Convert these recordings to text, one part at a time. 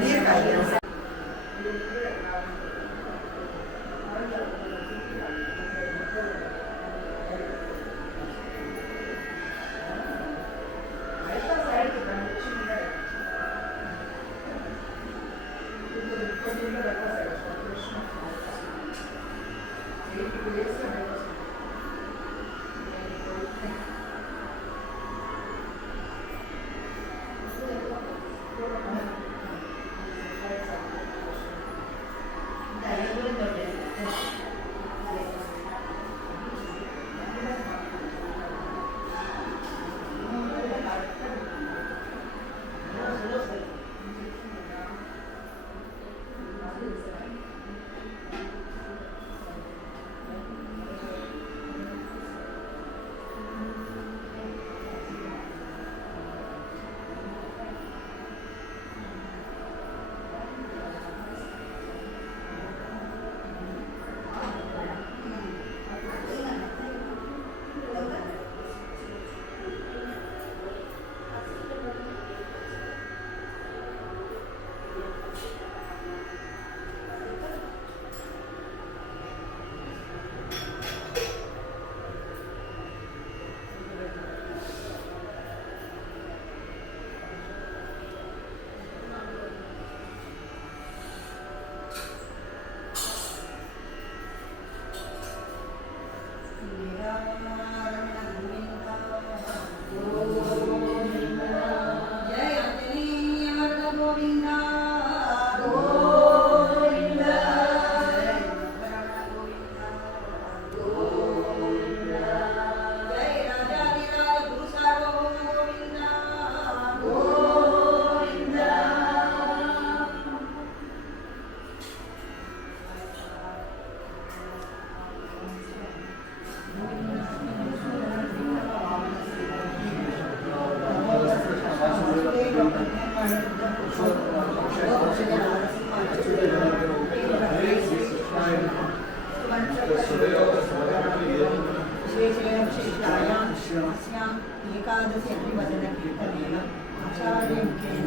ನೀರು ಕಾಯಿ एकादशी अभिवचन कीर्तनेन आचार्यमुखेन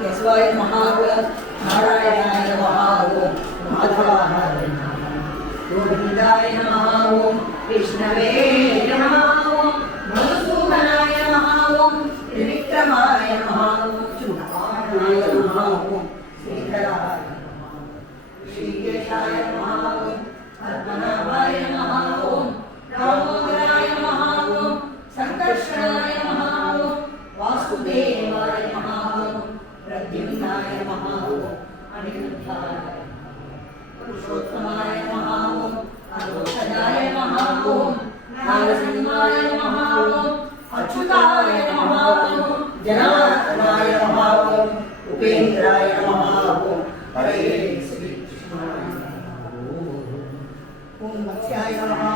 केशवाय नमः ओम नारायणाय नमः ओम माधवाय नमः गोविंदाय नमः ओम विष्णवे नमः ओम मधुसूदनाय नमः ओम त्रिविक्रमाय नमः ओम चूडामणाय नमः ओम श्रीधराय नमः श्रीकेशाय नमः ओम पद्मनाभाय नमः ओम दामोदराय नमः ओम संकर्षणाय नमः ओम वासुदेवाय नमः प्रद्युम्नाय नमः ओम अनिरुद्धाय पुरुषोत्तमाय नमः ओम अरोषदाय नमः ओम नारसिंहाय नमः ओम अच्युताय नमः ओम जनार्दनाय नमः ओम उपेन्द्राय नमः ओम हरे श्री कृष्णाय नमः ओम मत्स्याय नमः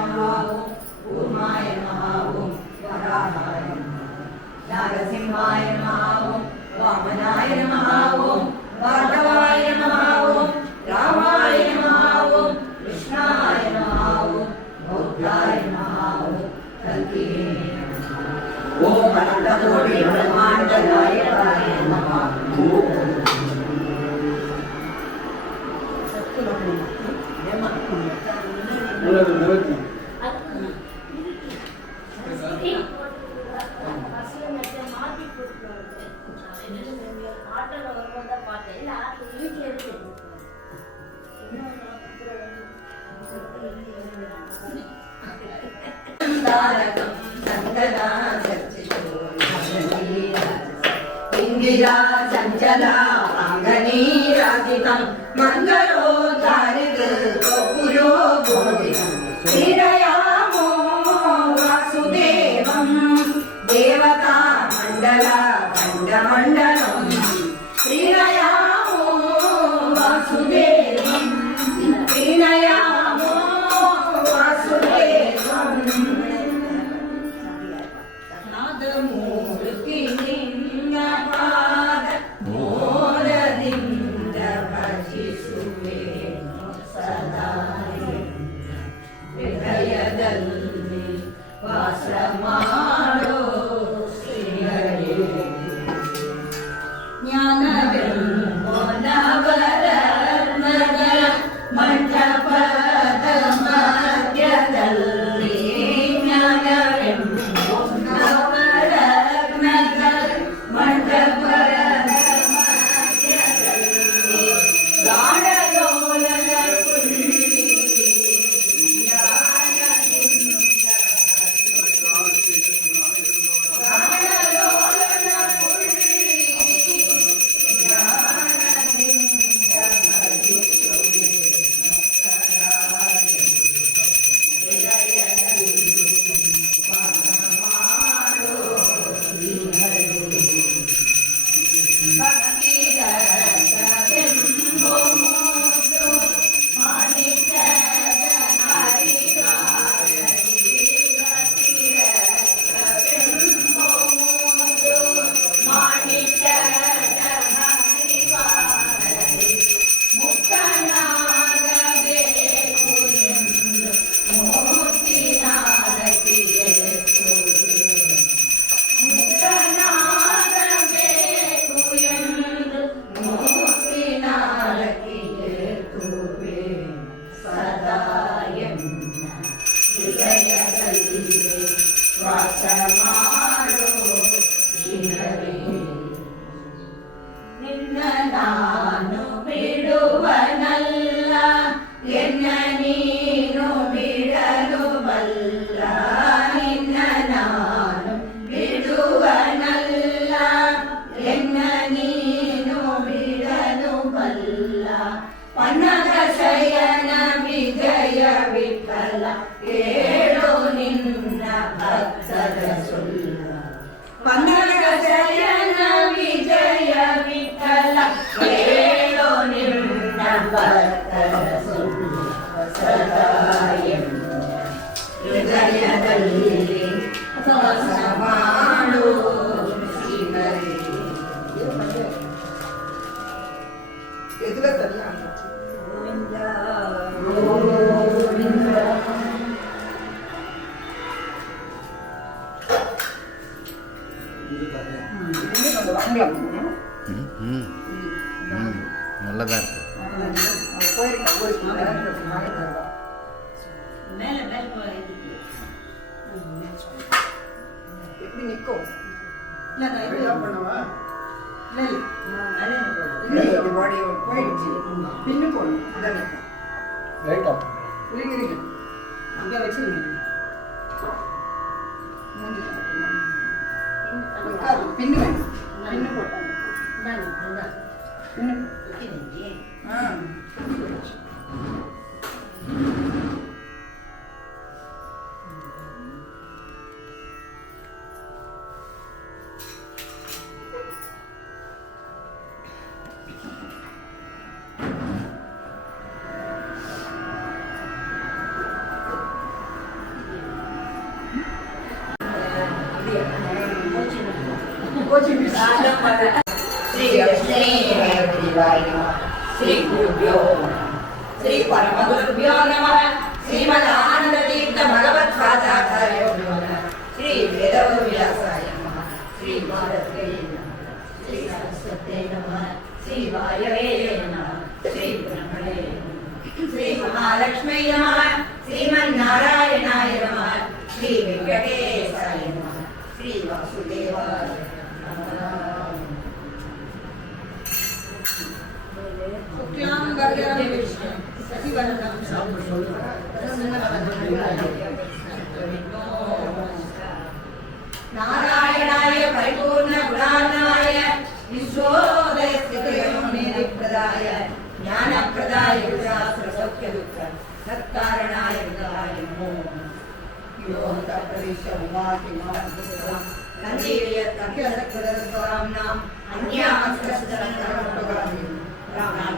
ओम कूर्माय नमः ओम वराहाय नमः नारसिंहाय नमः ओम वामनाय नमः ओम भार्गवाय नमः ओम रामाय नमः ओम कृष्णाय नमः ओम बौद्धाय नमः ओम कल्किने नमः ओम अनंतकोटि ब्रह्मांड नायकाय नमः इंदिरा चंचला आंगनीराजितं मंगलोद्धारित कपुरो बोधितं श्रीरया ವಿಠಲ ಕೇಳು ನಿನ್ನ ಭಕ್ತರ ಸುಳ್ಳ ಪನ್ನಗ ಶಯನ ವಿಜಯ ವಿಠಲ ಕೇಳು ನಿನ್ನ ಭಕ್ತರ ಸುಳ್ಳ ಸದಾ ಹೃದಯದಲ್ಲಿ ವಾಸ ಮಾಡು ಶಿವರೇ. ಗೋವಿಂದ ಗೋವಿಂದ நல்லதா இருக்கு. எப்படி நிற்கும் பின்னு போடணும். அதான் அங்கே வச்சுருங்க. பின்னு வேணும். பின்னு போட்டாங்க. பின்னு श्री गुरुभ्यो श्री परमगुरुभ्यो नमः. श्रीमदानंदतीर्थ भगवत्पादाचार्यो नमः. श्री वेदव्यासाय नमः. श्री भारते नमः. श्री सरस्वते नमः. श्री वायवे नमः. श्री ब्रह्मणे नमः. श्री महालक्ष्मी नमः. श्रीमन्नारायणाय नमः. श्री वेंकटेशाय नमः. श्री वासुदेवाय नमः. नारायणाय परिपूर्ण गुणार्णवाय विश्वोदय स्थितिप्रदाय ज्ञानप्रदाय सौख्य दुःख सत्कारणाय नमो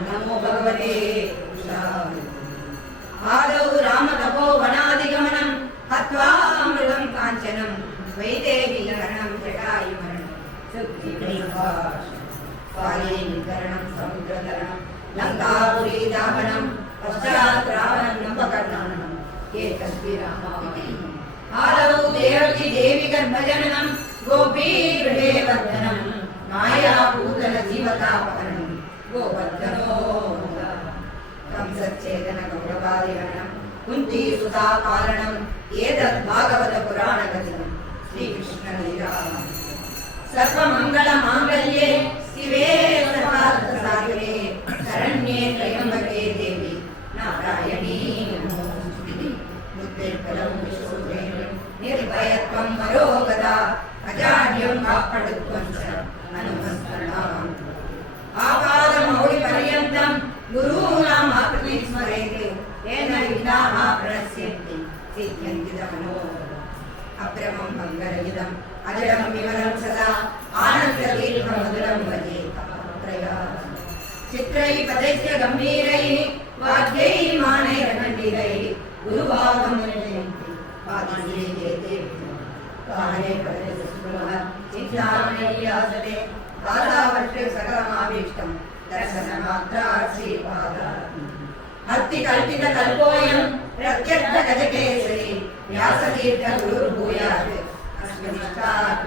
नमो भगवते आदौ राम तपो वनादिगमनं हत्वा मृगं काञ्चनं वैदेही हरणं जटायुमरणं काले निकरणं समुद्रतरणं लङ्कापुरी दाहनं पश्चात् रावणं नम्बकर्णाननं एतस्मै रामायणे आदौ देवकी देवी गर्भजननं गोपी गृहे वर्धनं मायापूतन जीवतापहरणं गोवर्धनो कंसच्छेदन गौरवादिहरणं कुन्ती सुता पालनम् एतद् भागवत पुराण कथितं श्रीकृष्णलीला सर्वमंगल मांगल्ये शिवे सर्वार्थसाधके शरण्ये त्र्यंबके देवी नारायणी नमोस्तुते मुद्देफलं विशोधेयं निर्भयत्वं मरोगता अजाड्यं वाक्पटुत्वं च अनुमस्मरणामि आपादमौलिपर्यन्तं गुरूणाम् आकृतिं स्मरेत् येन विघ्नाः प्रणश्यन्ति सिद्ध्यन्ति मनोरथाः अप्रमं मङ्गलयुधम् अजडं विमलं सदा आनन्दतीर्थमधुरं भजे तापत्रयाः चित्रैः पदैश्च गम्भीरैः वाद्यैः मानैरखण्डितैः गुरुभागमुनयन्ति पादिश्रीजेते काले पदस्पृहः चिन्तामणिर्यासते पादावर्षे सकलमाभीष्टं दर्शनमात्रात् श्रीपादात् भक्ति कल्पित कल्पोऽयं प्रत्यक्ष गजकेसरी व्यासतीर्थ गुरुर्भूयात् अस्मदिष्टात्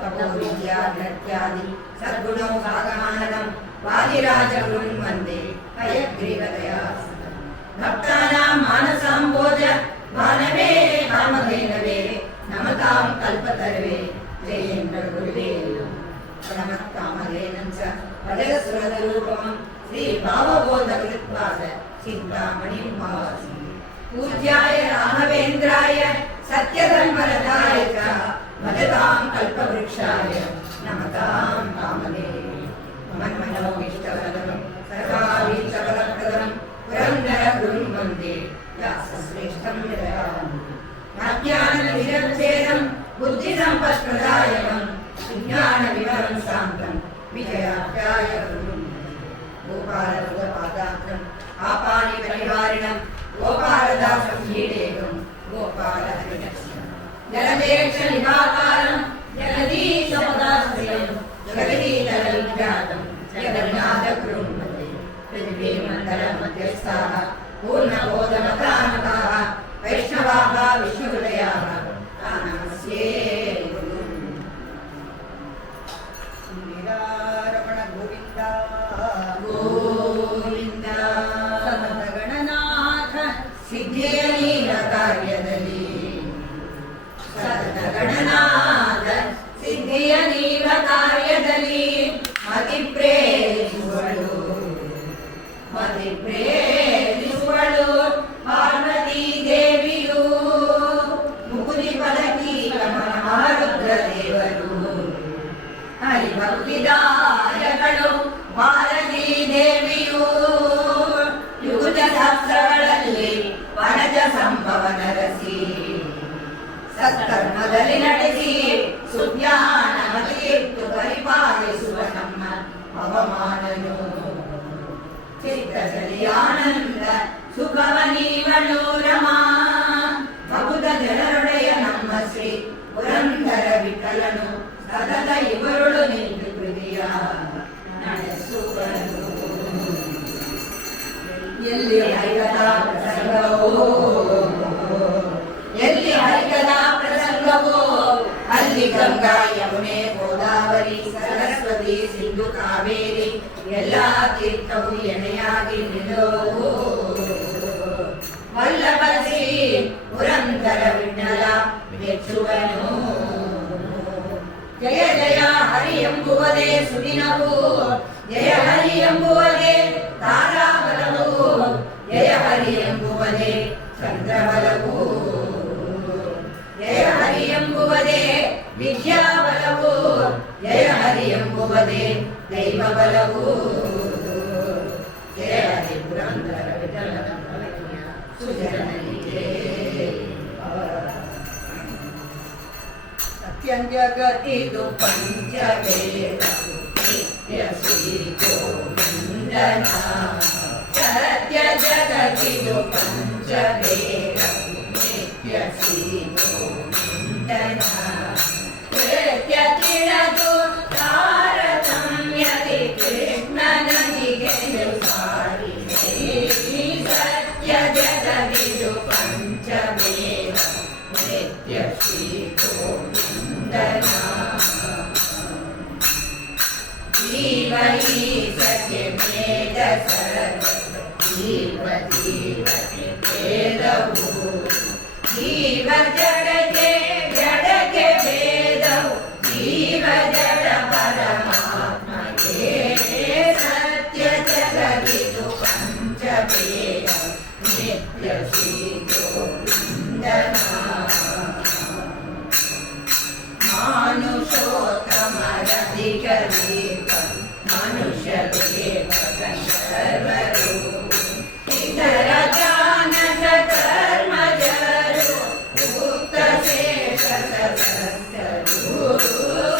तपो विद्या नृत्यादि सद्गुणौ भागमाननं वादिराजगुरुं वन्दे हयग्रीवदया भक्तानां मानसाम्भोज भानवे कामधेनवे नमतां कल्पतरवे जयेन्द्र गुरुवे नमत्कामधेनं च भजस्वरूपमं श्रीभावबोधकृत्पाद चिन्तामणिं भावसि पूज्याय राघवेन्द्राय सत्यधर्मरताय च भजतां कल्पवृक्षाय नमतां कामधेनवे मन्मनोभीष्टवरदं सर्वाभीष्टफलप्रदं पुरन्दरगुरुं वन्दे व्यासस्य श्रेष्ठं विदधामि अज्ञानविरच्छेदं बुद्धिसम्पत्प्रदायकं विज्ञानविवरं शान्तं विजयाख्यायकं गोपालपादात्रं आपानिपरिवारिणं गोपालदासं हीडेकं गोपालहरिणस्य जलदेक्षनिभाकारं जगदीशपदाश्रयं जगदीशविख्यातं जगन्नाथगुरुं वन्दे पृथ्वीमण्डलमध्यस्थाः पूर्णबोधमतानकाः वैष्णवाः विष्णुहृदयाः नमस्ये रमण गोविन्द गोविन्द सततगणनाथ सिद्धिಯ ನೀಲ ಕಾರ್ಯದಲ್ಲಿ ಸತತಗಣನಾಥ ಸಿದ್ಧಿಯ ನೀಲ ಕಾರ್ಯದಲ್ಲಿ ಮತಿಪ್ರೇರಿಸುವಳು ಪಾರ್ವತೀ ದೇವಿಯು ಮುಕುತಿ ಪದಕಿ ಮಹಾರುದ್ರ ದೇವರು ಹರಿಭಕ್ತಿದಾಯಗಳು ಭಾರತೀ ದೇವಿಯು ಯುಗ ಶಾಸ್ತ್ರಗಳಲ್ಲಿ ವನಜ ಸಂಭವ ನರಸಿ ಸತ್ಕರ್ಮದಲ್ಲಿ ನಡೆಸಿ ಸುಜ್ಞಾನ ಮತಿಯಿಟ್ಟು ಪರಿಪಾಲಿಸುವ ನಮ್ಮ ಅವಮಾನನು ಚಿತ್ತದಲ್ಲಿ ಆನಂದ ಸುಖವ ನೀವಳು ರಮಾ ಭಗುದ ಜನರೊಡೆಯ ನಮ್ಮ ಶ್ರೀ ಪುರಂದರ ವಿಠಲನು ಸತತ ಇವರುಳು ನಿಂತು ಹೃದಯ ನಡೆಸುವನು ಎಲ್ಲಿ ಹರಿಕಥಾ ಪ್ರಸಂಗವೋ ಅಲ್ಲಿ ಗಂಗಾ ಯಮುನೆ ಗೋದಾವರಿ ಸರಸ್ವತಿ ಸಿಂಧು ಕಾವೇರಿ ಎಲ್ಲಾ ತೀರ್ಥವು ಎಣೆಯಾಗಿ ನಿಲ್ಲೋವು ವಲ್ಲಭ ಶ್ರೀ ಪುರಂದರ ವಿಠಲ ಮೆಚ್ಚುವನು ಜಯ ಜಯ ಹರಿ ಎಂಬುವುದೇ ಸುದಿನವು ಜಯ ಹರಿ ಎಂಬುವುದೇ ತಾರಾಬಲವು ಜಯ ಹರಿ ಎಂಬುವುದೇ ಚಂದ್ರಬಲವು ಜಯ ಹರಿ ಎಂಬುವುದೇ ವಿದ್ಯಾಬಲವು ಜಯ ಹರಿ ಎಂಬುವುದೇ ದೈವಬಲವು ಜಯ ಹರಿ ಪುರಂದರ ವಿಠಲನ ಸುಜನನಿಗೆ ಸತ್ಯಂಜಗತಿದು ಪಂಚವೇದವು ನಿತ್ಯ ಶ್ರೀ ಗೋವಿಂದನ ಸತ್ಯ ಜಗತಿದು ಪಂಚವೇದವು ನಿತ್ಯ ಶ್ರೀ ಗೋವಿಂದನ ಕೃತ್ಯ ತಿಳಿದು ತಾರತಮ್ಯದಿ ಕೃಷ್ಣನಿಗೆ ಸಾರಿದೆ ಸತ್ಯ ಜಗತಿದು ಪಂಚವೇದ ನಿತ್ಯ ಶ್ರೀ ಗೋವಿಂದನ ಜೀವ ಈಶಕ್ಕೆ ಭೇದ ಸರ್ವ ಜೀವ ಜೀವಕ್ಕೆ ಭೇದವು ಜೀವ ಜಡಕ್ಕೆ ಜಡಕ್ಕೆ ಭೇದವು ಜೀವ ಜಡ ಪರಮಾತ್ಮಗೆ ಸತ್ಯ ಜಗದಿದು ಪಂಚಭೇದ ನಿತ್ಯ ಶ್ರೀ ಗೋವಿಂದನ ಮಾನುಷೋತ್ತಮರಧಿಕರೀಪ ಮನುಷ್ಯ ದೇವ ಗಂಧರ್ವರು ಇತರ ಜಾನಸ ಕರ್ಮಜರು ಉಕ್ತ ಶೇಷ ಸದಸ್ಯರು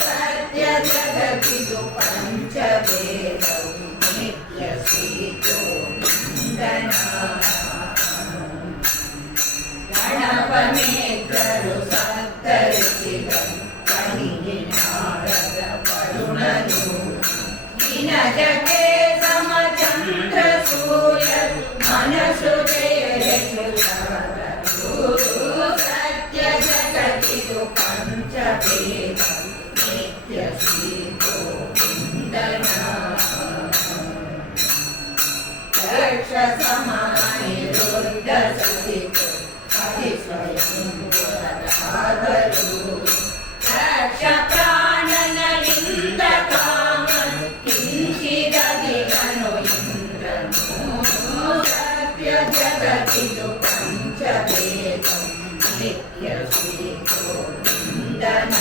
ಸತ್ಯ ಜಗತ್ತಿದು ಪಂಚವೇದವು ನಿತ್ಯ ಶ್ರೀ ಗೋವಿಂದನ ಗಣಪನೇತ್ರರು ಸತ್ತರಿಸಿದರು ನಾರದ ಪರುಣನು ದಿನಜಕ್ಕೆ ಸಮಚಂದ್ರ ಸೂರ್ಯ ಮನಸ್ಸು ಸತ್ಯ ಜಗತ್ತಿದು ಪಂಚವೇದ ನಿತ್ಯ ಶ್ರೀ ಗೋವಿಂದನ ದಕ್ಷ ಸಮಾನಿರುದ್ಧ ಸಹಿತು ಅತಿ ಸ್ವಯಂಭೂರಾದರು ದಕ್ಷ ಪ್ರಾಣನರಿಂದ ಕಾಮನು ಕಿಂಚಿದದಿಗನು ಇಂದ್ರನು ಸತ್ಯ ಜಗತ್ತಿದು ಪಂಚವೇದ ನಿತ್ಯ ಶ್ರೀ ಗೋವಿಂದನ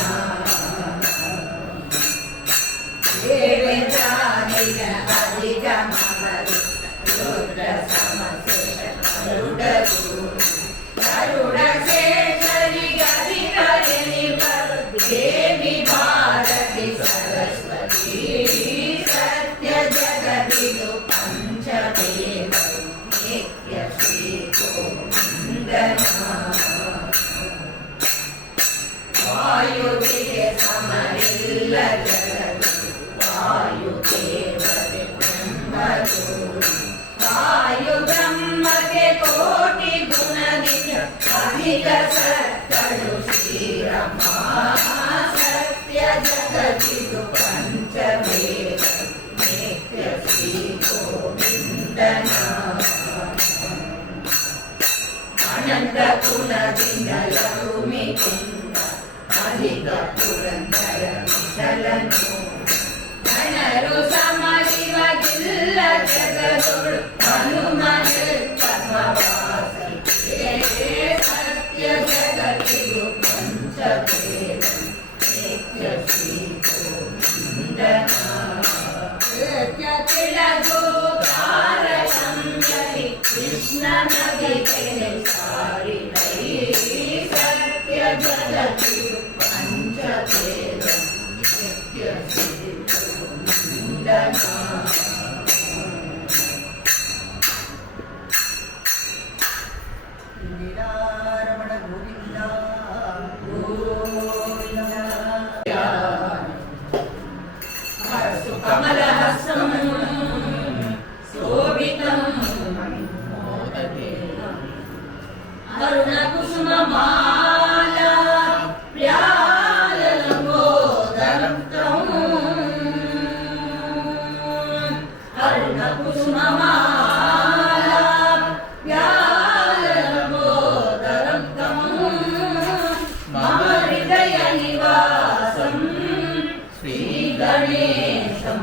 ದೇವೇಂದ್ರಾದಿಗ ಅಧಿಗಮವರು ರುದ್ರ ಸಮಶೇಷ ಗರುಡರು ಅಧಿಕ ಸತ್ತಳು ಶ್ರೀರಮ ಸತ್ಯ ಜಗತ್ತಿದು ಪಂಚವೇದ ನಿತ್ಯ ಶ್ರೀ ಗೋವಿಂದನ ಅನಂತ ಕುಲದಿಂದ ಲಕ್ಷ್ಮಿ ಕುಂದ ಅಧಿಕ ಪುರಂದರ ವಿಠಲನು ಗಣರು ಸಮರಿವಗಿಲ್ಲ ಜಗದೊಳು ಹನುಮನಿರ್ಪವಾಸಿ ಸತ್ಯ ಜಗತ್ತಿದು ಪಂಚವೇದ ನಿತ್ಯ ಶ್ರೀ ಗೋವಿಂದನ ಸತ್ಯ ತಿಳಿದು ತಾರತಮ್ಯದಿ ಕೃಷ್ಣ ನದಿಗೆ ಸಾರಿದೈ ಸತ್ಯ ಜಗತ್ತಿದು ಪಂಚವೇದ ನಿತ್ಯ ಶ್ರೀ ಗೋವಿಂದನ ರಮಣ ಗೋವಿಂದ ಕಮಲಹಸ್ತಂ ಶೋಭಿತಂ ಅರುಣಕುಸುಮಮಾಲಾ ವ್ಯಾಲಂಬೋದರಂ ಅರುಣಕುಸುಮಮಾಲಾ ವ್ಯಾಲಂಬೋದರಂ ಮಮ ಹೃದಯ ನಿವಾಸಂ ಶ್ರೀ ಗಣೇಶಂ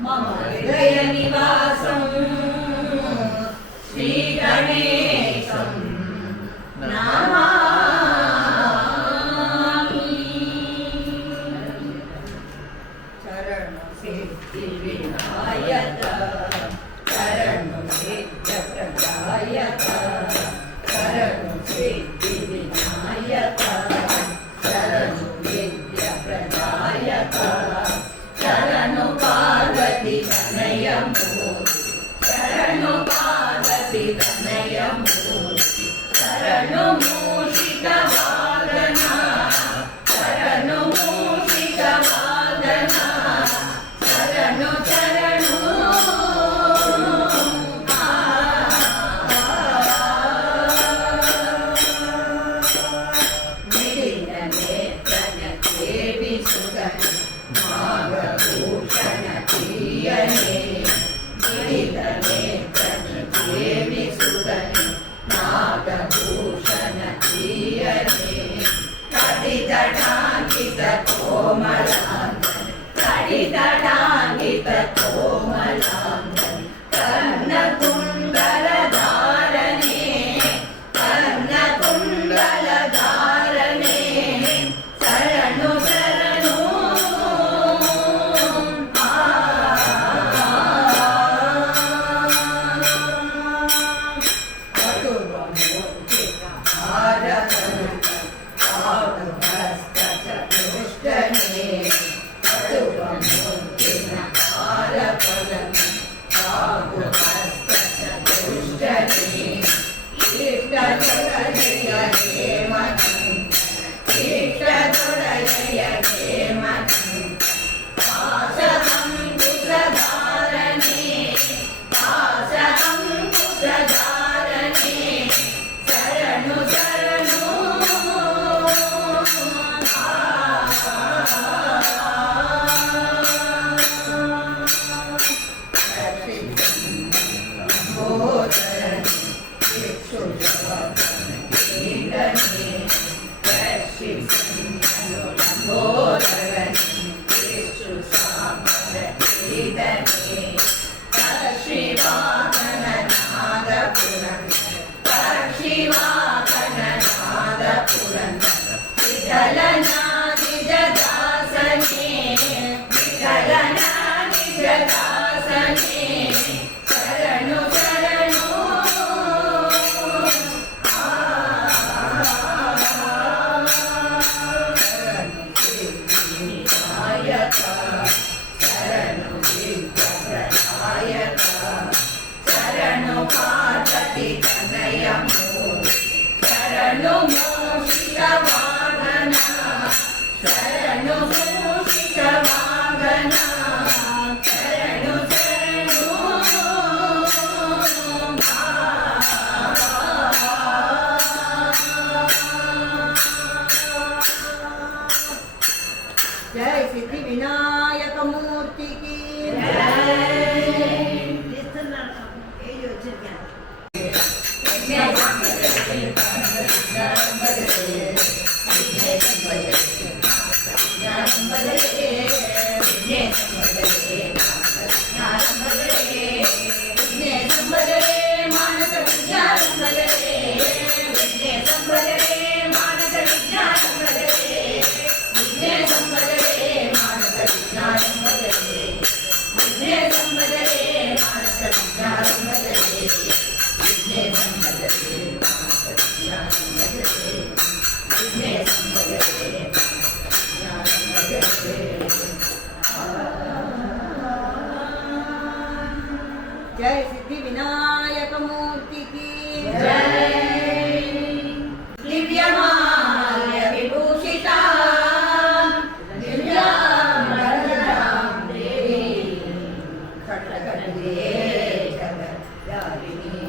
ಮಮ ಹೃದಯ ನಿವಾಸಂ ಶ್ರೀ ಗಣೇಶಂ ನಮಾಮಿ ಚರಣ ಸಿದ್ಧಿ ವಿನಾಯಕ ಚರಣ ಸಿದ್ಧ ಪ್ರದಾಯಕ ಚರಣ ಸಿದ್ಧಿ ವಿನಾಯಕ ಚರಣ ವಿದ್ಯ ಪ್ರದಾಯಕ ಚರಣ ಪಾರ್ವತಿ ತನಯ ಮೂರ್ತಿ ಚರಣ ಪಾರ್ವತಿ ತನಯ ಮೂರ್ತಿ ಚರಣ ಮೂಷಿಕ ವಾದನ ಚರಣ ಮೂಷಿಕ ವಾದನ ಚರಣ ಚರಣ ಮಿಡಿಲ ನೇತ್ರನ ದೇವಿ ಸುಗನ ನಾಗಭೂಷಣ ಪ್ರಿಯನೇ ಮಿಡಿಲ ನೇತ್ರನ ದೇವಿ ಸುಗನ ನಾಗಭೂಷಣ ಪ್ರಿಯನೇ ಕಡಿದಡಾಂಗಿತ ಕೋಮಲಾಂಗನ ಕಡಿದಡಾಂಗಿತ ಕೋಮಲಾಂಗನ ಕರ್ಣ ಕುಂಡಲ ಧಾರಣೆ ಕರ್ಣ ಕುಂಡಲ ಧಾರಣೆ ಶರಣು ಶರಣು ಚತುರ್ಭುಜ जय सिद्धि विनायक मूर्ति की जय। दिव्यमाल्य विभूषिता दिव्यां देवी खट्टकटे जगद्धारिणी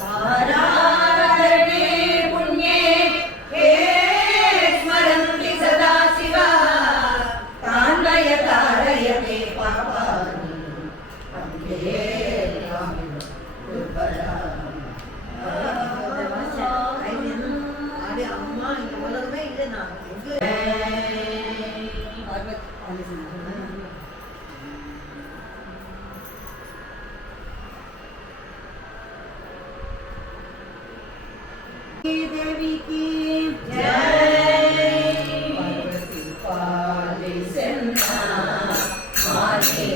सारारणे पुण्ये हे स्मरन्ति सदा शिवा तान्वय तारयते पापानि அம்மா இந்த உலகமே இல்லை நான் देवी की जय। पार्वती पाले सेना माने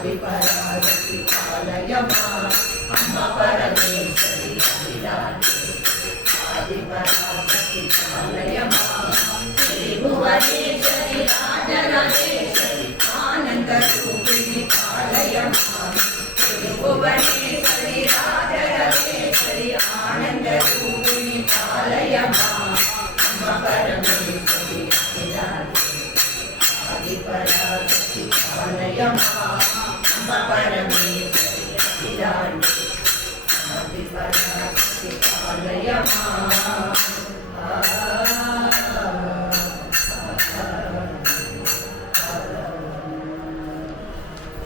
आदिपराशक्ति पालय मां अम्मा परमेश्वरी आदिपराशक्ति पालय मां त्रिभुवनेश्वरी राजराजेश्वरी आनन्दरूपिणी पालय मां त्रिभुवनेश्वरी राजराजेश्वरी आनन्दरूपिणी पालय मां अम्मा परमेश्वरी आदिपराशक्ति पालय मां अम्मा परमेश्वरी आदिपराशक्ति पालय मां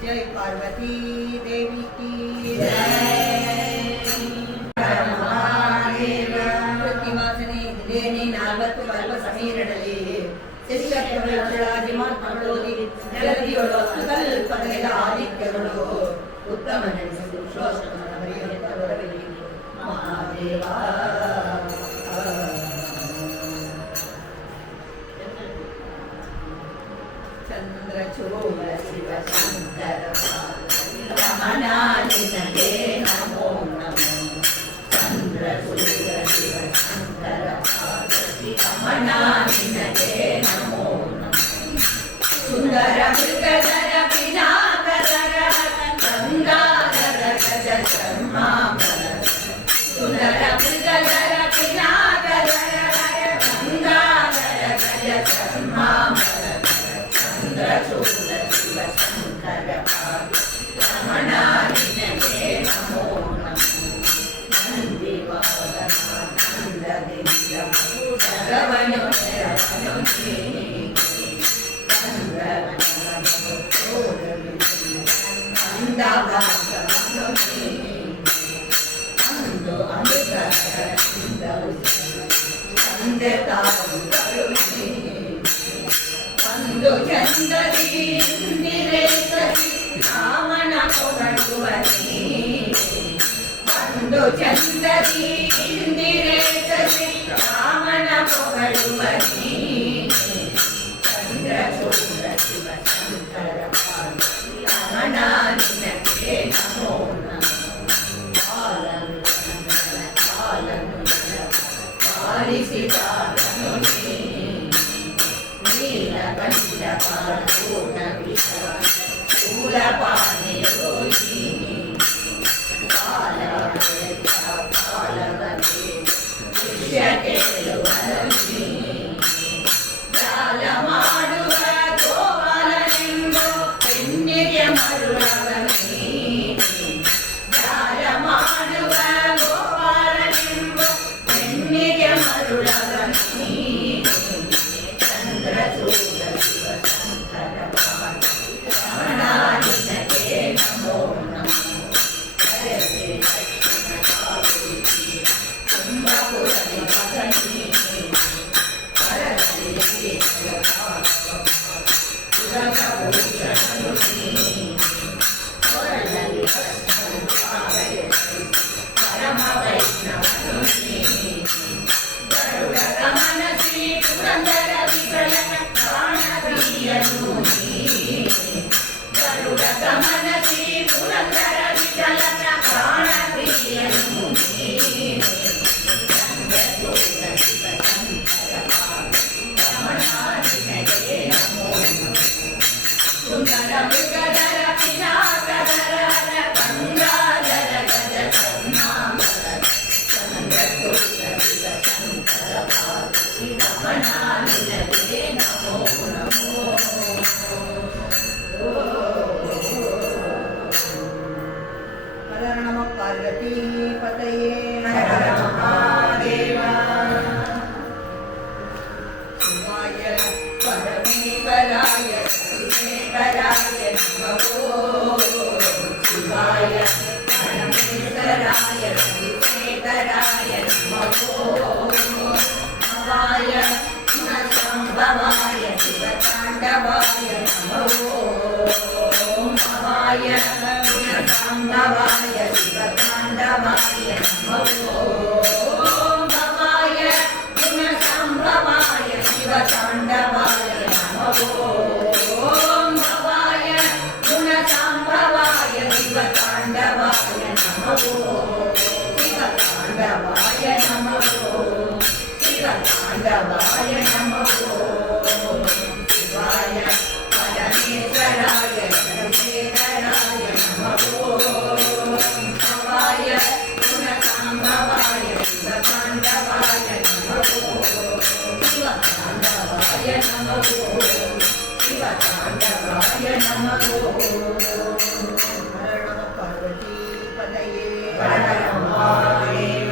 जय पार्वती देवी की ಪ್ರತಿವಾಸನೆ ಇದೇನೆ 40 ಕಲ್ಪ ಸಮೀರದಲ್ಲಿ ಶಿಷ್ಯರಾಜಮಾತ್ಮಗಳೋದಿ ಜಲದಿಯೊಳು ಕಲ್ಪನೆಯ ಆದಿತ್ಯಗಳು ಉತ್ತಮ ನಡೆಸಿತು ಶ್ಲೋಕವನ್ನು ಬರೆಯುತ್ತವರಲ್ಲಿ ಮಹಾದೇವ ಚಂದ್ರಚೂಡ ಶಿವ ಶಂಕರ ರಮಣಾನಿನಗೆ ನಮೋ ನಮೋ ಚಂದ್ರಚೂಡ ಶಿವ ಶಂಕರ ರಮಣಾನಿನಗೆ ನಮೋ ನಮೋ ಸುಂದರ ಮೃಗಧರ ಪಿನಾಕರ ಗಂಗಾಧರ ಗಜ ಚರ್ಮಾಂಬರ ಸುಂದರ ಮೃಗಧರ ಪಿನಾಕರ ಗಂಗಾಧರ ಗಜ ಚರ್ಮಾಂಬರ ಚಂದ್ರಚೂಡ ಶಿವ ಶಂಕರ ರಮಣಾನಿನಗೆ ನಮೋ ನಮೋ ನಂದಿವಾಹನ ನಂದದಿಂದ ಭಗವನು ಒಂದು ಚಂದದಿ ಇಂದಿರೇಶಿ ರಾಮನ ಹೊರಡುವನಿ ಒಂದು ಚಂದದಿ ಇಂದಿರೇಶಿ ರಾಮನ ಹೊರಡುವನಿ ಚಂದ್ರಚೂಡ ಶಿವ ಶಂಕರ ರಮಣಾನಿನಗೆ ನಮೋ ಪಾಲಿಸಿದ ನೀಲಕಂಠ ಪೂರ್ಣ ವಿಶ್ವ ಶೂಲಪಾಣಿರೋಗಿ ಕಾಲವೇ ಶಿಷ್ಯ ಕೇಳುವನಿ ಜಾಲ ಮಾಡುವ ಗೋಪಾಲನೆಂದು ಹೆಣ್ಣಿಗೆ ಮರುಳವನಿ ಜಾಲ ಮಾಡುವ ಗೋಪಾಲನೆಂದು ಹೆಣ್ಣಿಗೆ ಮರುಳವನಿ ಚಂದ್ರಚೂಡ ಶಿವ ಶಂಕರ ರಮಣಾನಿನಗೆ ನಮೋ ನಮೋ ಜಯತೆ ದಕ್ಷಿಣ ಕಾವೇರಿ ಕುಂಭಪುರ ನಿವಾಸನಿ ಪರದಲ್ಲಿ ಪರಮ ವೈಷ್ಣವನು ಗರುಡ ಗಮನ ಶ್ರೀ ಪುರಂದರ ವಿಠಲನ ಪ್ರಾಣಪ್ರಿಯನು ಗರುಡ ಗಮನ ಶ್ರೀ ಪುರಂದರ ವಿಠಲನ ಪ್ರಾಣಪ್ರಿಯನು ಚಂದ್ರಚೂಡ ಶಿವ ಶಂಕರ ರಮಣಾನಿನಗೆ ನಮೋ ಸುಂದರ ಮೃಗಧರ ಪಿನಾಕಧರ ಗಂಗಾಧರ ಗಜ ಚರ್ಮಾಂಬರ ಚಂದ್ರಚೂಡ ಶಿವ ಶಂಕರ ರಮಣಾನಿನಗೆ ನಮೋ ನಮೋ ಹರ ನಮ ಪಾರ್ವತಿ ಪತಯೇ ಹರ ಮಹಾದೇವ ಶಿವಾಯ ಪರಮೇಶ್ವರಾಯ ಶೇಖರಾಯ ನಮೋ ಶಿವಾಯ ಪರಮೇಶ್ವರಾಯ ಶೇಖರಾಯ ನಮೋ ಭವಾಯ ಸಂಭವಾಯ ಶಿವತಾಂಡವಾಯ ನಮೋ ಭವಾಯ ಸಂಭವಾಯ ಶಿವತಾಂಡವಾಯ ನಮೋ ಭವಾಯ ಸಂಭವಾಯ ಶಿವತಾಂಡವಾಯ ನಮೋ ಭವಾಯ ಗುಣಸಂಭವ भवाय गुणसाम्भवाय शिवताण्डवाय नमः शिवताण्डवाय नमः हर नमः पार्वती पतये हर नमः महादेव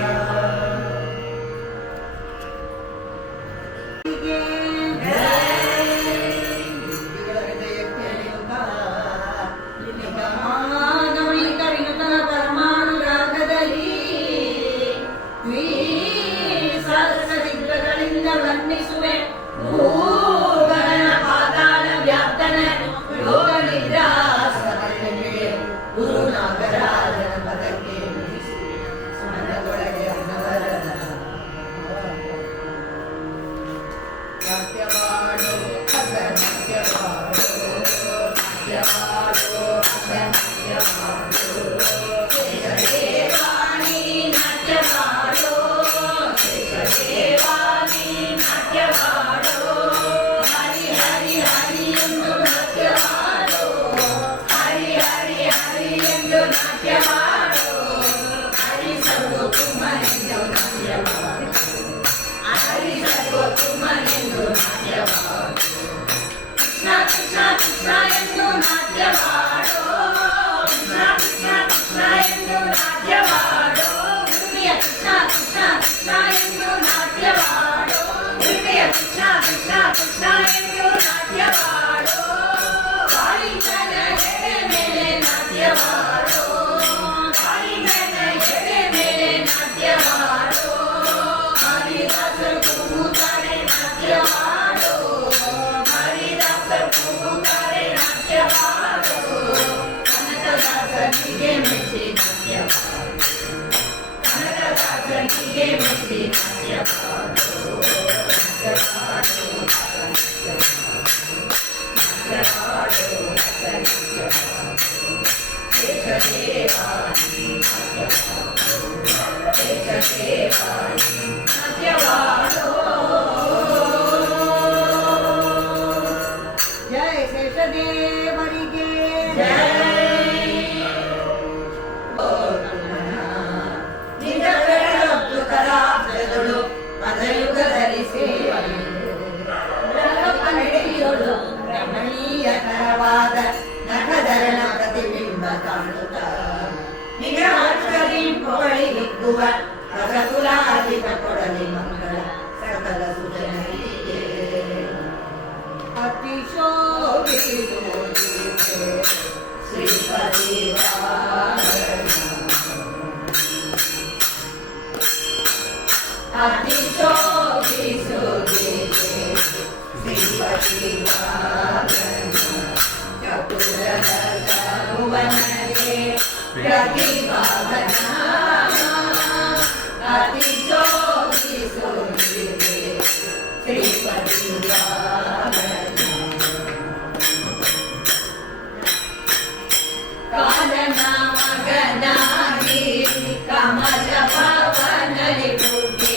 ವರ್ಣಿಸುವೆ ಭೂಗಗನ ಪಾತಾಳ ವ್ಯಾಪ್ತನ ಯೋಗ ನಿದ್ರಾಸನಕ್ಕೆ ಗುರುನಾಗರಾಜನ ಪದಕ್ಕೆ ಮನದೊಳಗೆ ಅನ್ನವರನ ನಾಟ್ಯವಾಡೋ ಅಸನಾಟ್ಯವಾಡೋ ನಾಟ್ಯವಾಡೋ ಅಸನಾಟ್ಯವಾಡೋ ದೇವಾಣಿ ನಾಟ್ಯವಾಡೋ ದೇವಾಣಿ ನಾಟ್ಯವಾಡೋ ಹರಿ ಹರಿ ಹರಿ ಎಂದು ನಾಟ್ಯವಾಡೋ ಹರಿ ಹರಿ ಹರಿ ಎಂದು ನಾಟ್ಯವಾಡೋ ಹರಿ ಸರ್ವೋತ್ತಮ ಎಂದು ನಾಟ್ಯವಾಡೋ ಹರಿ ಸರ್ವೋತ್ತಮ ಎಂದು ನಾಟ್ಯವಾಡೋ ಕೃಷ್ಣ ಕೃಷ್ಣ ಕೃಷ್ಣ ಎಂದು ನಾಟ್ಯವಾಡೋ ಕೃಷ್ಣ ಕೃಷ್ಣ ಕೃಷ್ಣ ಎಂದು ನಾಟ್ಯವಾಡೋ ಉರ್ಮಿಯ ಕೃಷ್ಣ ಕೃಷ್ಣ ಕೃಷ್ಣ ಎಂದು ನಾಟ್ಯವಾಡೋ ಉರ್ಮಿಯ ಕೃಷ್ಣ ಕೃಷ್ಣ ಕೃಷ್ಣ ಎಂದು ನಾಟ್ಯವಾಡೋ ಕಾಳಿಂಗನ ಎಡೆ ಮೇಲೆ ನಾಟ್ಯವಾಡೋ ಕಾಳಿಂಗನ ಎಡೆ ಮೇಲೆ ನಾಟ್ಯವಾಡೋ ಹರಿದಾಸರು ಕೂಗುತ್ತಾರೆ ನಾಟ್ಯವಾಡೋ ಹರಿದಾಸರು ಕೂಗುತ್ತಾರೆ ನಾಟ್ಯವಾಡೋ ಕನಕದಾಸನಿಗೆ ಮೆಚ್ಚಿ ನಾಟ್ಯವಾಡೋ ಕನಕದಾಸನಿಗೆ ಮೆಚ್ಚಿ ನಾಟ್ಯವಾಡೋ ಜಯ ಶೇಷದೇವರಿಗೆ ನಿಜ ಬೆರಳೊತ್ತು ಕರಾಬ್ಜಗಳು ಪದಯುಗದಲ್ಲಿ ಸೇವನೆ ಜಗಪ್ಪ ನಡೆಯೋಳು ರಮಣೀಯಕರವಾದ ನಖಧರಣ ಪ್ರತಿಬಿಂಬ ಕಾಣುತ್ತ ನಿಗ್ರಹಾಕ್ಷರಿ ಪೊಗಳಿ ನಿಕ್ಕುವ ರಘುಕುಲಾಧಿಪ ಕೊಡಲಿ ಮಂಗಳ ಸಕಲ ಸುಜನರಿಗೆ ಅತಿ ಶೋಭಿಸೋದಿದೆ ಶ್ರೀಪತಿ ಅತಿ ಶೋಭಿಸುವುದಿದೆ ಶ್ರೀಪತಿ ಚತುರದ ಭುವನಗೆ ಪ್ರತಿಭಾವನ ಅತಿ ಶೋಭಿಸುವುದಿದೆ ಶ್ರೀಪತಿ ಕಾಲನ ಮಗನಾಗಿ ಕಮಲ ಭವನಲಿ ಹುಟ್ಟಿ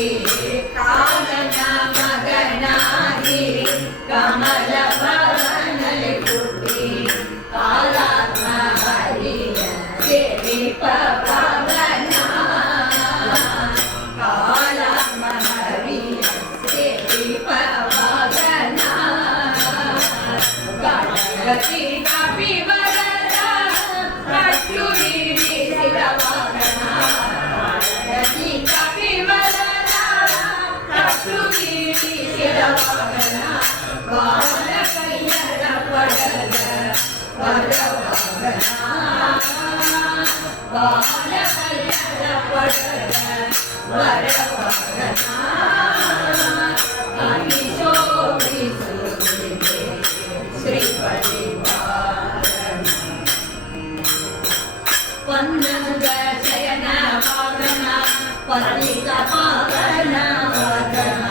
ಕಾಲನ ಮಗನಾಗಿ ಕಮಲ ಭವನಲಿ ಹುಟ್ಟಿ ಕಾಲಾತ್ಮ ಹರಿಯ ಸೇರಿ ಪವನ ಕಾಲಾತ್ಮ ಹರಿಯ ಸೇರಿ ಪವನ ಗಣಪತಿ ಕಪಿವರ ಕಟ್ಟು ನೀಡಿಸಿದ ವಾಹನ ಗಣಪತಿ ಕಪಿವರ ಕಟ್ಟು ನೀಡಿಸಿದ ವಾಹನ ಬಾಲ ಕೈಯರ ಪಡದ ವರವಾಹನ ಬಾಲ ಕೈಯರ ಪಡದ ವರವಾಹನ ಅತಿ ಶೋಭಿಸುತ್ತಿದೆ ಶ್ರೀಪತಿ ಪನ್ನಂಗ ಶಯನ ವಾಹನ ಪತಿತ ಪಾವನ ವಾಹನ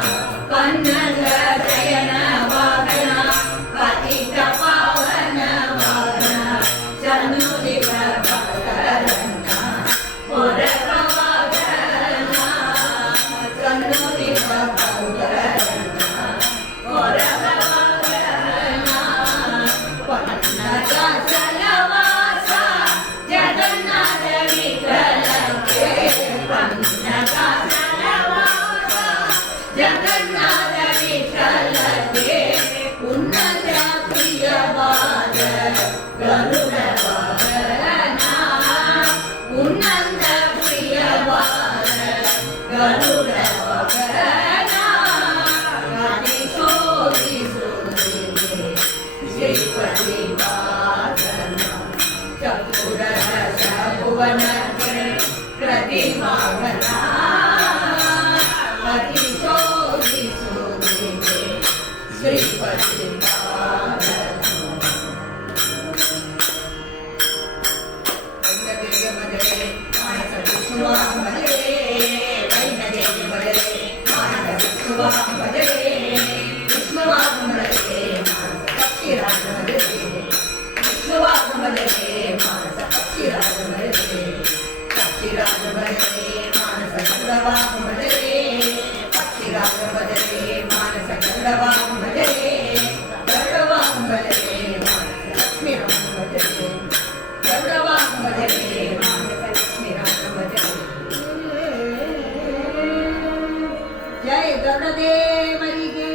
ಪನ್ನಂಗ ಶಯನ ವಾಹನ ಪತಿತ ಪಾವನ ವಾಹನ ಚನ್ನುದಿವ ಭಕ್ತರನ್ನ ಹೊರಗ ವಾಹನ ಚನ್ನುದಿವ ಭಕ್ತರನ್ನ ಹೊರಗ ವಾಹನ ಪನ್ನಗ ಜಲವಾಸ ಪುರರಸ ಭುವನಕ್ಕೆ ಪ್ರತಿಭಾವನ ಅತಿ ಶೋಭಿಸುವುದಿದೆ ಶ್ರೀಪತಿ ಜಯ ಗರುಡದೇವರಿಗೆ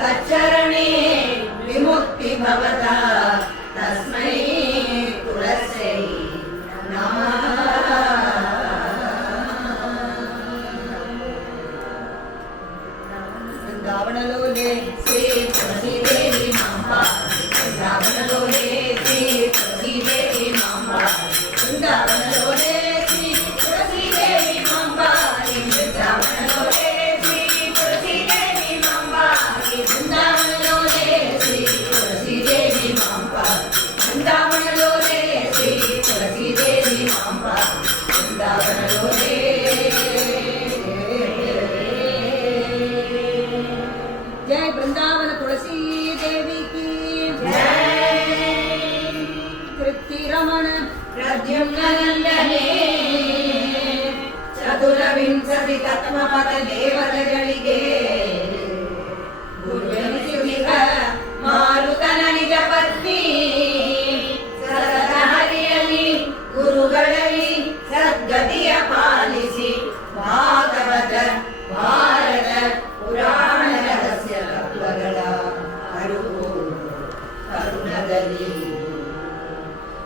ತಚ್ಚರಣೆ ವಿಮುಕ್ತಿ ಭವತ ತಸ್ಮೈ ತುಳಸೈ ನಮಃ. ವೃಂದಾವನಲೋಲೆ ಶ್ರೀ ತುಳಸಿ ದೇವಿ ಮಾಂಬ ವೃಂದಾವನಲೋಲೆ ಶ್ರೀ ತುಳಸಿ ದೇವಿ ಮಾಂಬ ವೃಂದಾವನಲೋಲೆ ಶ್ರೀ ತುಳಸಿ ದೇವಿ ಮಾಂಬ ವೃಂದಾವನಲೋಲೆ ಶ್ರೀ ತುಳಸಿ ದೇವಿ ಮಾಂಬ ವೃಂದಾವನಲೋಲೆ ಶ್ರೀ ತುಳಸಿ ದೇವಿ ಮಾಂಬ ವೃಂದಾವನಲೋಲೆ ಶ್ರೀ ತುಳಸಿ ದೇವಿ ಮಾಂಬ ವೃಂದಾವನಲೋಲೆ. जय वृंदावन तुलसी देवी की जय. तृप्ति रमण प्रद्युम्ननंदने ಚತುರವಿಂಶತಿ ತತ್ವಪದ ದೇವತೆಗಳಿಗೆ ಗುರುವೆನಿಸುವಿಗ ಮಾರುತನ ನಿಜ ಪತ್ನಿ ಸರಳ ಹರಿಯಲಿ ಗುರುಗಳಲ್ಲಿ ಸದ್ಗತಿಯ ಪಾಲಿಸಿ ಭಾಗವತ ಭಾರತ ಪುರಾಣ ರಹಸ್ಯ ತತ್ವಗಳ ಅರಿವು ಕರುಣದಲ್ಲಿ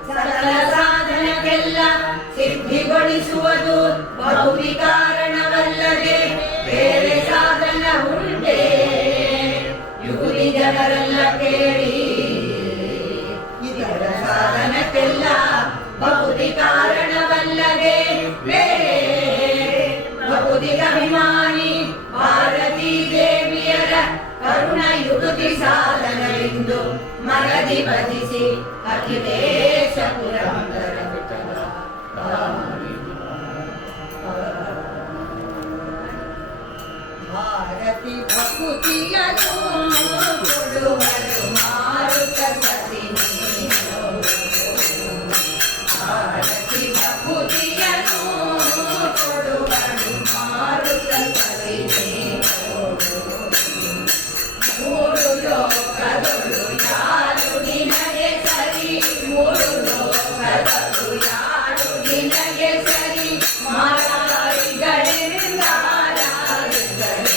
ಸಕಲ ಸಾಧನಕ್ಕೆಲ್ಲ ಸಿದ್ಧಿಗೊಳಿಸುವುದು ಬಹುವಿ ಕಾರಣವಲ್ಲದೆ ಬೇರೆ ಸಾಧನ ಉಂಟೆ ಯುಗುಲಿ ಜನರೆಲ್ಲ ಕೇಳಿ ಇದರ ಸಾಧನಕ್ಕೆಲ್ಲ ಬಹುವಿ ಕಾರಣವಲ್ಲದೆ ಬೇರೆ ಬಹುದಿಗ ಅಭಿಮಾನಿ ಭಾರತೀ ದೇವಿಯರ ಕರುಣ ಯುಗತಿ ಸಾಧನವೆಂದು ಮರದಿ ಭಜಿಸಿ ಅಖಿಲೇಶ ಪುರಂದರ ಭಾರತಿ ಭಕುತಿಯನ್ನು ಕೊಡುವರು ಮಾರುತ ಸತಿ ಭಾರತಿ ಭಕುತಿಯನ್ನು ಕೊಡುವರು ಮಾರುತ ಸತಿ ಮೂರು ಲೋಕದೊಳು ಯಾರು ನಿನಗೆ ಸರಿ ಮೂರು ಲೋಕದೊಳು ಯಾರು ನಿನಗೆ ಸರಿ ಮಾರಾರಿಗಳೆಂದಾರಾಗಿದ್ದರೆ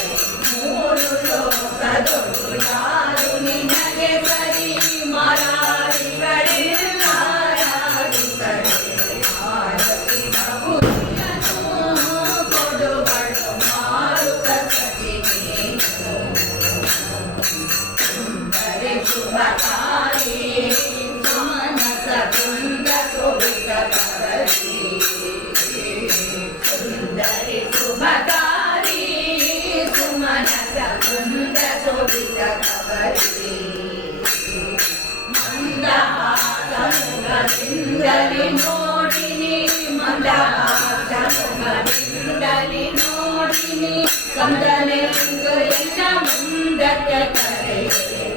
ಮೂರು ಲೋಕದೊಳು ಯಾರು ನಿನಗೆ ಸರಿ ಮಾರಾರಿಗಳೆಂದಾರಾಗಿದ್ದರೆ ಭಾರತಿ ಭಕುತಿಯನ್ನು ಕೊಡುವಳು ಮಾರುತ ಸತಿಗೆ ಸುಂದರಿ ಶುಭಕಾರಿ ಸುಮನಸ ಕುಂದ ಶೋಭಿತ ಕವರಿ ಸುಂದರಿ ಶುಭಕಾರಿ ಸುಮನಸ ಕುಂದ ಶೋಭಿತ ಕವರಿ ಮಂದಹಾಸಮುಖದಿಂದಲಿ ನೋಡಿನಿ ಮಂದಹಾಸಮುಖದಿಂದಲಿ ನೋಡಿನಿ ಕಂದನೆಂದು ಎಲ್ಲ ಮುಂದಕ್ಕೆ ಕರೆ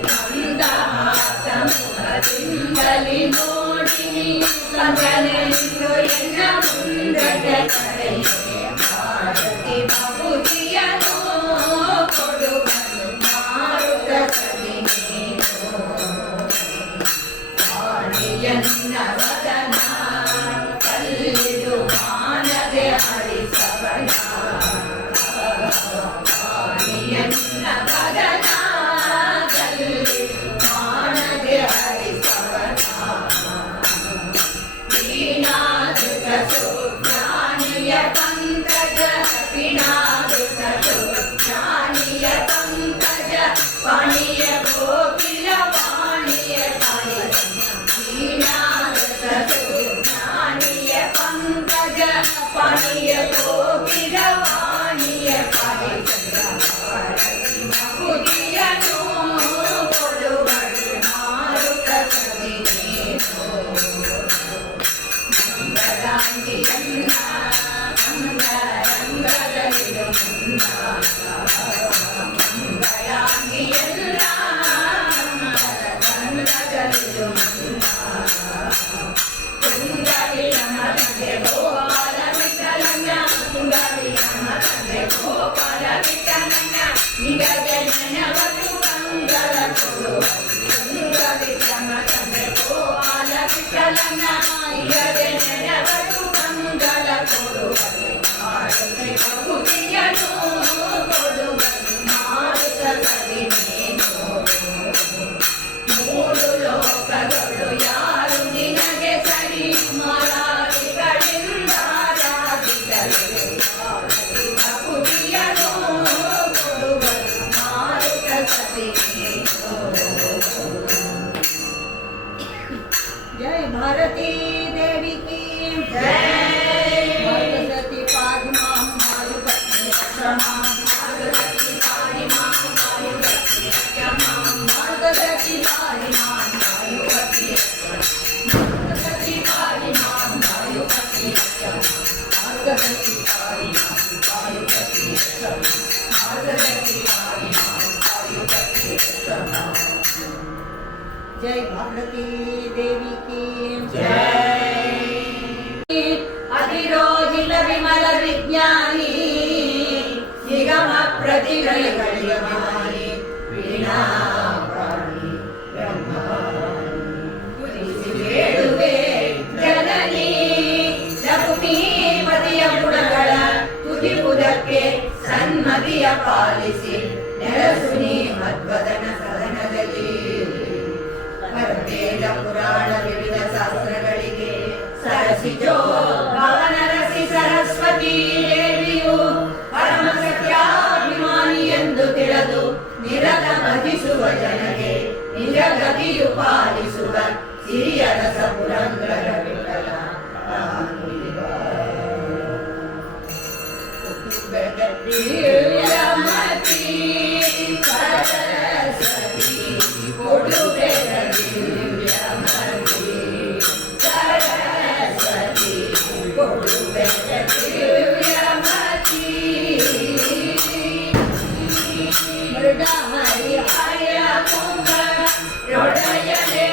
ಮಂದಹಾಸಮುಖದಿಂದಲಿ ನೋಡಿನಿ ಕಂದನೆಂದು ಎಲ್ಲ ಮುಂದಕ್ಕೆ ಕರೆ ಭಾರತಿ ಭಕುತಿಯನ್ನು ಕೊಡುವನು ಮಾರುತ ಸತಿಗೆ ವಾಣಿಯನ್ನ ವದನ ಕಲ್ಲಿದು ಮಾನದೆ ಹರಿಸವನ ವಾಣಿಯನ್ನ ವದನ ಕಲ್ಲಿದು ಮಾನದೆ ಹರಿಸವನ ವೀಣಾಧೃತ ಸುಜ್ಞಾನಿಯ ಪಂಕಜ ವೀಣಾಧೃತ ಸುಜ್ಞಾನಿಯ ಪಂಕಜ ವಾಣಿಯ ಗೋಕಿಲ ವಾಣಿಯ ಕಾಳಿ ಮಂಗಲನ ಇರದೆ ನೆನವರು ಮಂಗಲ ಕೊಡುವರು ಮಾಡುತ್ತೆ ಪ್ರಕೃತಿಯನ್ನು ಕೊಡುವರು ಮಾರುತ ಸವಿನೇನು ಮೂರು ಲೋಕಗಳು ಯಾರು ನಿನಗೆ ಸರಿ ಮರಾಠಿಗಳಿಂದ ರಾಜಿಸಲು ಪ್ರಕೃತಿಯನ್ನು ಕೊಡುವರು ಮಾರುತ ಸವಿನೇನು जय भारती देवी की जय भगवती पादमा मायुपति क्षमा भगवती पारिमा वायुवती क्षमा भगवती पादमा वायुवती भगवती पारिमा वायुवती क्षमा भगवती पारिमा वायुवती क्षमा भगवती पारिमा वायुवती क्षमा जय भारती देवी की जय अधिरोहित विमल विज्ञानी निगम प्रतिगणिगण्यमानी वीणापाणि ब्रह्मवाणी गुरुसि ಬೇಡುವೆ ಜನನಿ ಲಕ್ಷ್ಮೀಪತಿಯ ಗುಣಗಳ ತುದಿಪುದಕ್ಕೆ ಸನ್ಮತಿಯ ಪಾಲಿಸಿ ನೆಲೆಸು ನೀ ಮಧ್ವದನ ಸದನದಲ್ಲಿ ವೇದ ಪುರಾಣ ವಿವಿಧ ಶಾಸ್ತ್ರಗಳಿಗೆ ಸರಸಿಜೋ ಭವನರಸಿ ಸರಸ್ವತಿ ದೇವಿಯು ಪರಮ ಸತ್ಯಾಭಿಮಾನಿ ಎಂದು ತಿಳಿದು ನಿರತ ಭಜಿಸುವ ಜನಗೆ ನಿಜ ಗತಿಯು ಪಾಲಿಸುವ ಸಿರಿಯ ರಸ ಪುರಂದರ ವಿಠಲ ದಿವ್ಯಮತಿ ಸರಸ್ವತಿ ಕೊಡುವೆ ದಿವ್ಯಮತಿ ಸರಸ್ವತಿ ಕೊಡುವೆ ದಿವ್ಯಮತಿ ಮೃಡ ಹರಿ ಹಯ ಕುಂಭ ರೊಡೆಯನೆ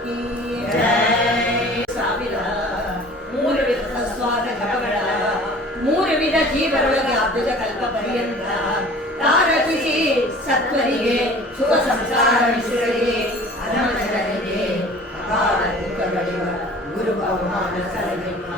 ಕಿ ಜೈ. ಸಾವಿರ ಮೂರು ವಿಧ ಸಸ್ವಾದ ಜಪಗಳ ಮೂರು ವಿಧ ಜೀವರೊಳಗೆ ಅಬ್ಜ ಕಲ್ಪ ಪರ್ಯಂತ ತಾರತಿಸಿ ಸತ್ವರಿಗೆ ಸುಖ ಸಂಸಾರ ಮಿಶ್ರರಿಗೆ ಅನಮನರಿಗೆ ಅಪಾರ ದುಃಖಗಳಿವ ಗುರು ಬಹುಮಾನ ಸರಣಿಮ್ಮ.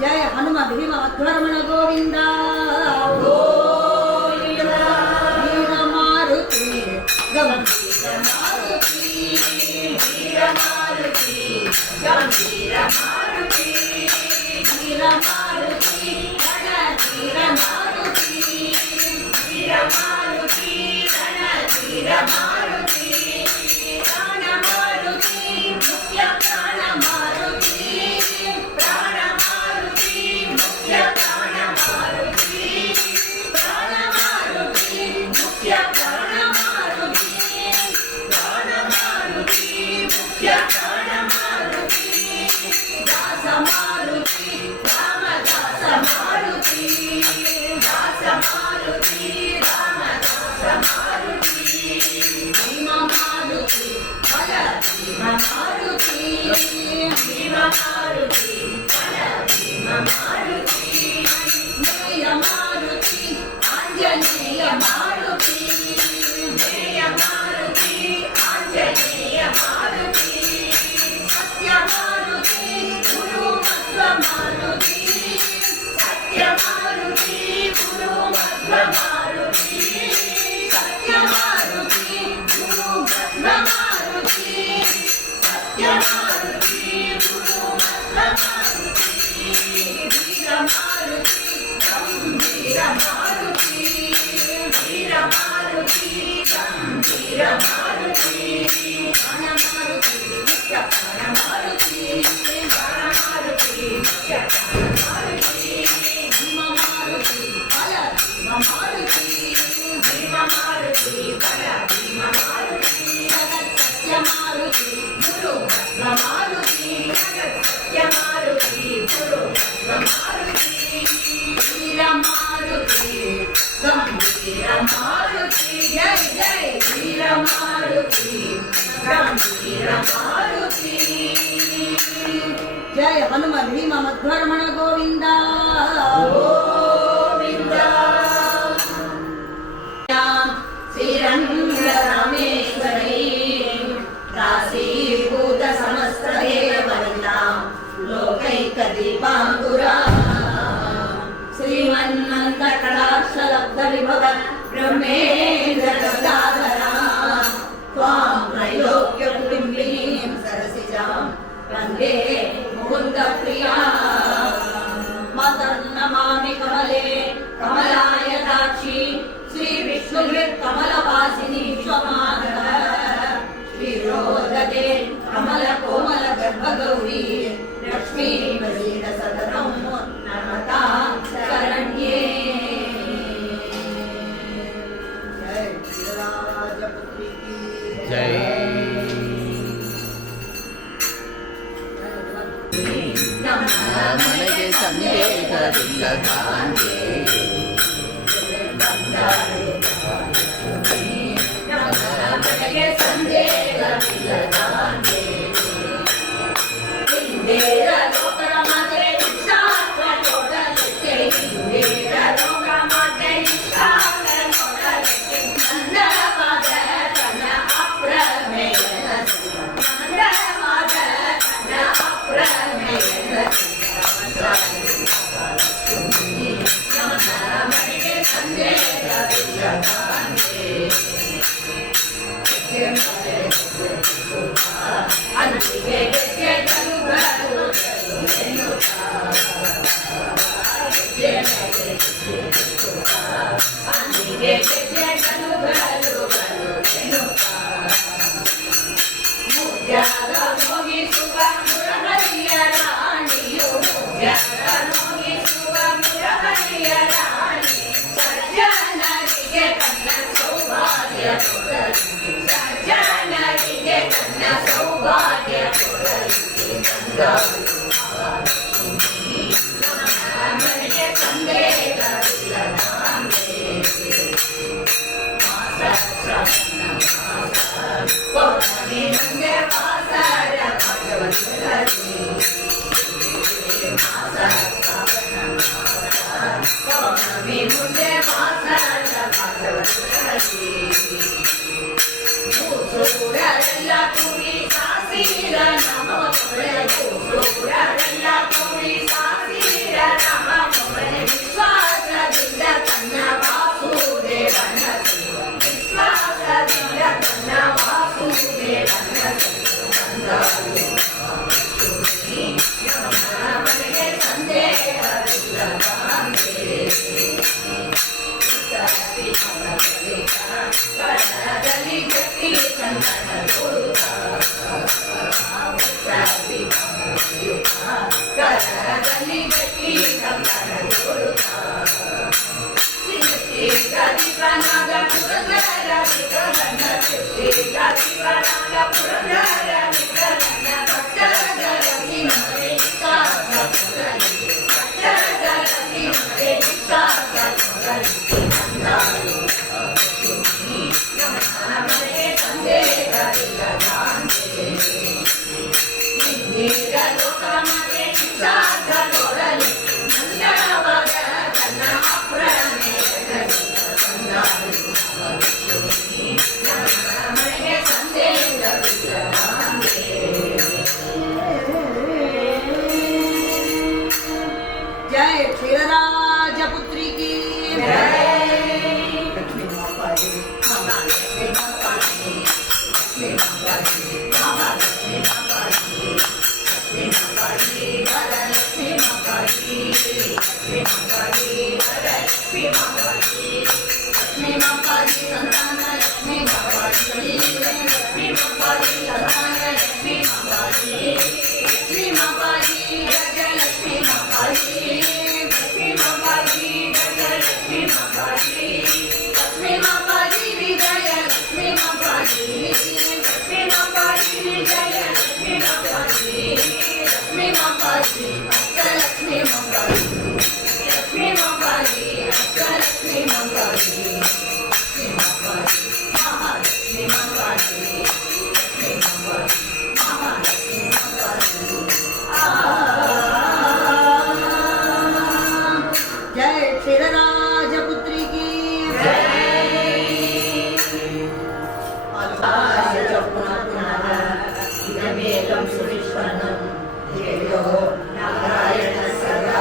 ಜಯ ಹನುಮ ಭೀಮ ಮಧ್ವರಮಣ ಗೋವಿಂದ ಗೋವಿಂದ ವೀರ ಮಾರುತಿ ಗಂಭೀರ ಮಾರುತಿ ವೀರ ಮಾರುತಿ ಗಂಭೀರ ಮಾರುತಿ ವೀರ ಮಾರುತಿ ರಣಧೀರ ಮಾರುತಿ ವೀರ ಮಾರುತಿ ರಣಧೀರ ಮಾರುತಿ ಪ್ರಾಣ ಮಾರುತಿ ಮುಖ್ಯ ಪ್ರಾಣ ಮಾರುತಿ ಪ್ರಾಣ ಮಾರುತಿ ಮುಖ್ಯ ಪ್ರಾಣ ಮಾರುತಿ ಪ್ರಾಣ ಮಾರುತಿ ಮುಖ್ಯ ಪ್ರಾಣ ಮಾರುತಿ ಪ್ರಾಣ ಮಾರುತಿ ಮುಖ್ಯ ಪ್ರಾಣ ಮಾರುತಿ ದಾಸ ಮಾರುತಿ ರಾಮದಾಸ ಮಾರುತಿ ದಾಸ ಮಾರುತಿ ರಾಮದಾಸ ಮಾರುತಿ ಭೀಮ ಮಾರುತಿ ಬಲ ಭೀಮ ಮಾರುತಿ ಭೀಮ ಮಾರುತಿ ಬಲ ಭೀಮ ಮಾರುತಿ ನೇಯ ಮಾರುತಿ ಆಂಜನೇಯ ಮಾರುತಿ ನೇಯ ಮಾರುತಿ ಆಂಜನೇಯ ಮಾರುತಿ ಸತ್ಯ ಮಾರುತಿ ಗುರು ಮಧ್ವ ಮಾರುತಿ ಸತ್ಯ ಮಾರುತಿ ಗುರು ಮಧ್ವ ಮಾರುತಿ ಸತ್ಯ ಮಾರುತಿ ಗುರು ಮಧ್ವ ಮಾರುತಿ ಸತ್ಯ ಮಾರುತಿ ಗುರು ಮಧ್ವ ಮಾರುತಿ ವೀರ ಮಾರುತಿ ಗಂಭೀರ ಮಾರುತಿ ವೀರ ಮಾರುತಿ ಗಂಭೀರ ಮಾರುತಿ ಪ್ರಾಣ ಮಾರುತಿ ಮುಖ್ಯ ಪ್ರಾಣ ಮಾರುತಿ ಪ್ರಾಣ ಮಾರುತಿ ಮುಖ್ಯ ಪ್ರಾಣ ಮಾರುತಿ ಭೀಮ ಮಾರುತಿ ಬಲ ಭೀಮ ಮಾರುತಿ ಭೀಮ ಮಾರುತಿ ಬಲ ಭೀಮ ಮಾರುತಿ ಜಗತ್ ಸತ್ಯ ಮಾರುತಿ ಗುರು ಮಧ್ವ ಮಾರುತಿ ಜಗತ್ ಸತ್ಯ ಮಾರುತಿ ಗುರು ಮಧ್ವ ಮಾರುತಿ ವೀರ ಮಾರುತಿ ಗಂಭೀರ ಮಾರುತಿ ಜೈ ಜೈ ವೀರ ಮಾರುತಿ ಗಂಭೀರ ಮಾರುತಿ ಜಯ ಹನುಮ ಭೀಮ ಮಧ್ವರಮಣ ಗೋವಿಂದ ಗೋವಿಂದ ಶ್ರೀರಂಗರಾಮೇಶ್ವರಿ ರಾಶೀಭೂತ ಸಮಸ್ತ ದೇವರಿಣಾಂ ಲೋಕೈಕ ದೀಪಾಂಕುರಾ ಶ್ರೀಮನ್ಮಂತ ಕಟಾಕ್ಷ ಲಬ್ಧ ವಿಭವ ಬ್ರಹ್ಮೇಂದ್ರ ಗದಾಧರಾ ತ್ವಾಂ ತ್ರೈಲೋಕ್ಯ ಕುಟುಂಬಿನೀಂ ಸರಸಿಜಾಂ ವಂದೇ ಮುಕುಂದ ಪ್ರಿಯಾ ಮಾತರ್ನಮಾಮಿ ಕಮಲೆ ಕಮಲಾಯ ದಾಕ್ಷಿ ಶ್ರೀ ವಿಷ್ಣುವಿರ್ ಕಮಲವಾಸಿನಿ ಶ್ವಮಾನಃ ಶ್ರೀರೋದಗೆ ಕಮಲ ಕೋಮಲ ಗರ್ಭಗೌರಿ ಲಕ್ಷ್ಮೀ ವಸೀದ ಸದನಂ ನಮತಾ ಶರಣ್ಯೇ ಜೈ ರಾಜಪುತ್ರಿ ಕಿ ಜೈ ಮನೆಗೆ ಸಂದೇಹವಿಲ್ಲದಾಂಗೆ ಮನೆಗೆ ಸಂದೇಹವಿಲ್ಲದಾಂಗೆ ಹಿಂದೇರ ಲೋಕರ ಮಾತೆ ನಿಷ್ಠಾತ್ರ ನೋಡಲಿಕ್ಕೆ ಹಿಂದೇರ ಲೋಕ ಮಾತೆ ನಿಷ್ಠಾತ್ರ ನೋಡಲಿಕ್ಕೆ ನಂದವಾದ ತನ್ನ ಅಪ್ರಮೇಯ ನಂದವಾದ ತನ್ನ ಅಪ್ರಮೇಯ ಮನೆಗೆ ಸಂದೇಹವಿಲ್ಲದಾಂಗೆ ಅಂತಿಗೆ ಗೆಜ್ಜೆ ಕರುಗಳು ಅಂತಿಗೆ ಗೆಜ್ಜೆ ಕರುಗಳು ಮುದ್ಯಾದ ಮುಗಿಸುವ ಮುರಹರಿಯ ರಾಣಿಯು ಮುದ್ಯಾದ ಮುಗಿಸುವ ಮುರಹರಿಯ ರಾಣಿ ಸಜ್ಜನರಿಗೆ ತನ್ನ ಸೌಭಾಗ್ಯ ಸಜ್ಜನರಿಗೆ ತನ್ನ ಸೌಭಾಗ್ಯ ಮನೆಗೆ ಸಂದೇಹವಿಲ್ಲದಾಂಗೆ ಪೌರ್ಣಮಿ ಮುಂದೆ ವಾಸರ ಭಗವಂತರಿ ಪೌರ್ಣಮಿ ಮುಂದೆ ವಾಸರ ಭಗವಂತರಿ ಸೂರರೆಲ್ಲ ಕೂಡಿ ಸಾಸಿರ ನಮ ಮೊರೆ ಸೂರರೆಲ್ಲ ಕೂಡಿ ಸಾಸಿರ ನಮ ಮೊರೆ ಶಿವನಾಗ ಪುರಂದರ ವಿಠಲನ ಮೆಚ್ಚಿದ ಶಿವನಾಗ ಪುರಂದರ ವಿಠಲನ ಭಕ್ತರದ ರಸಿಮರೆ ವಿಕಾಸ ಕೊಡಲಿ ಭಕ್ತರದ ರಸಿಮರೆ ವಿಕಾಸ ಕೊಡಲಿ ನಮನೆ ಸಂದೇಹವಿಲ್ಲ ಶಾಂತಿ ನಿಂದಿರ ಲೋಕಮನೆ ವಿಕಾಸ ಕೊಡಲಿ ಮಂಗಳವಾದ ತನ್ನ ಅಪ್ರಮೆ ನಮನೆ ಸಂದೇಹವಿಲ್ಲ जय क्षीरराज पुत्री की जय क्षीरराज पुत्री की इदमेकं सुविश्वनं देवो नारायण सदा